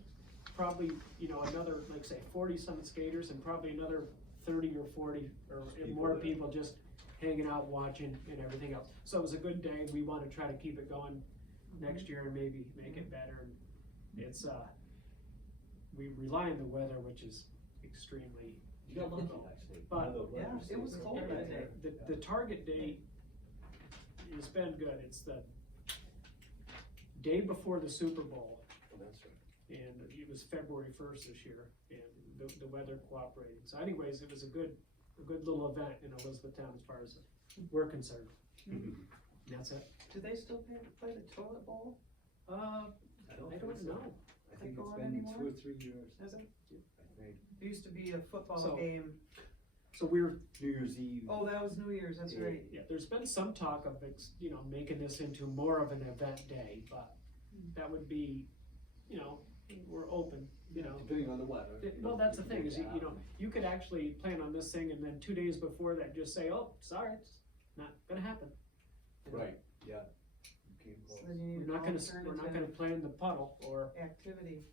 probably, another, like say, 40-some skaters, and probably another 30 or 40 or People more there. people just hanging out, watching, and everything else. So it was a good day. We want to try to keep it going next year and maybe make it better. And it's, we rely on the weather, which is extremely You got lucky, difficult. actually. But- One of the Yeah, weather it was stations. cold that day. The target date has been good. It's the day before the Super Bowl, Oh, that's right. and it was February 1st this year, and the weather cooperated. So anyways, it was a good little event in Elizabethtown as far as we're concerned. And that's it. Do they still play the toilet bowl? I I don't think so. know. I think go it's on been anymore? 2 or 3 years, Is it? I think. There used to be a football So- game. So we're, New Year's Eve. Oh, that was New Year's, that's Yeah. right. yeah, there's been some talk of, making this into more of an event day, but that would be, we're open, Depending on the weather. Well, that's the You can thing, make is that you happen. you could actually plan on this thing and then 2 days before that just say, oh, sorry, it's not gonna happen. Right, yeah. You came So close. then you need We're an not gonna alternative play in the puddle, or, activity.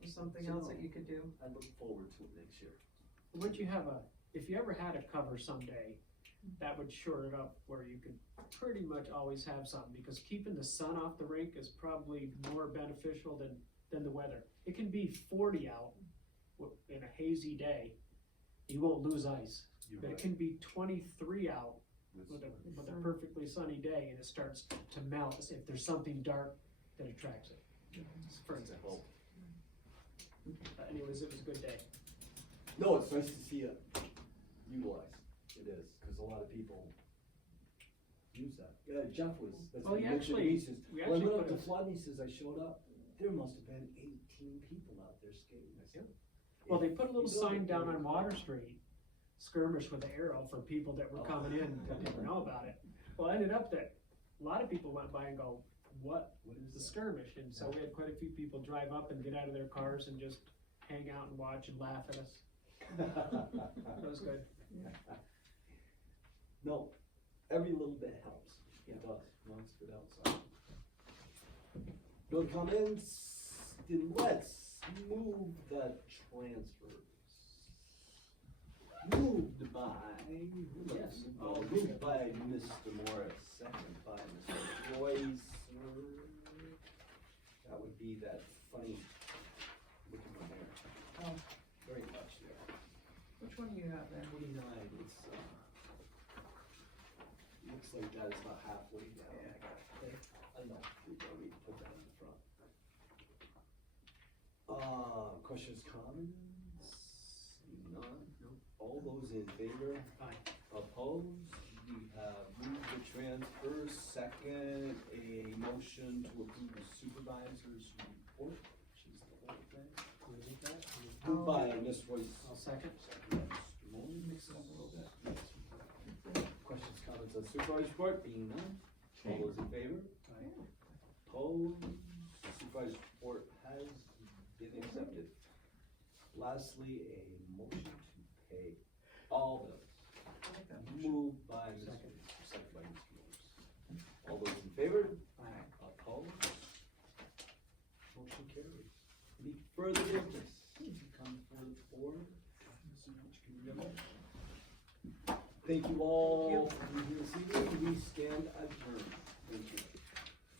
Or something So else that you could do. I look forward to it next year. would you have if you ever had a cover someday, that would shore it up where you could pretty much always have something, because keeping the sun off the rink is probably more beneficial than the weather. It can be 40 out in a hazy day, you won't lose ice, You're but it right. can be 23 out With with sun. a perfectly sunny day, and it starts to melt if there's something dark that attracts it, for example. Anyways, it was a good day. No, it's nice to see it utilized. It is, because a lot of people use that. Yeah, Jeff was, that's Well, what he we mentioned to me, he says, we when I actually went up put to a- Flood, he says, I showed up, there must have been 18 people out there skating. I said, Well, they put a little You know, sign down they're on Water Street, skirmish with an arrow for people that were coming in that didn't know about it. Well, it ended up that a lot of people went by and go, what What is is the that? skirmish? And so we had quite a few people drive up and get out of their cars and just hang out and watch and laugh at us. It was good. No, every little bit helps. It does, once it's good outside. No comments, then let's move the transfers. Moved by, Yes. moved by Mr. Morris, second by Mr. Joyce. That would be that funny looking one there. Oh. Very much there. Which one do you have there? 49, it's, looks like that is about halfway down. Yeah, I got it. Okay. I know, we don't need to put that in the front. Questions, comments? None? All those in favor? Aye. Opposed? We have moved the transfer, second, a motion to approve the supervisor's report, which is the whole thing. Wanna do that? Moved by Ms. Royce. I'll second. Second by Mr. Moore. Mix it up a little bit. Questions, comments on supervisor's report, being none? All those in favor? Opposed? Supervisor's report has been accepted. Lastly, a motion to pay all bills. I like that motion. Moved by Mr. Second. Second by Mr. Morris. All those in favor? Aye. Opposed? Motion carries. Any further business to come before the board? Thank you all for being here this evening. We stand adjourned. Thank you.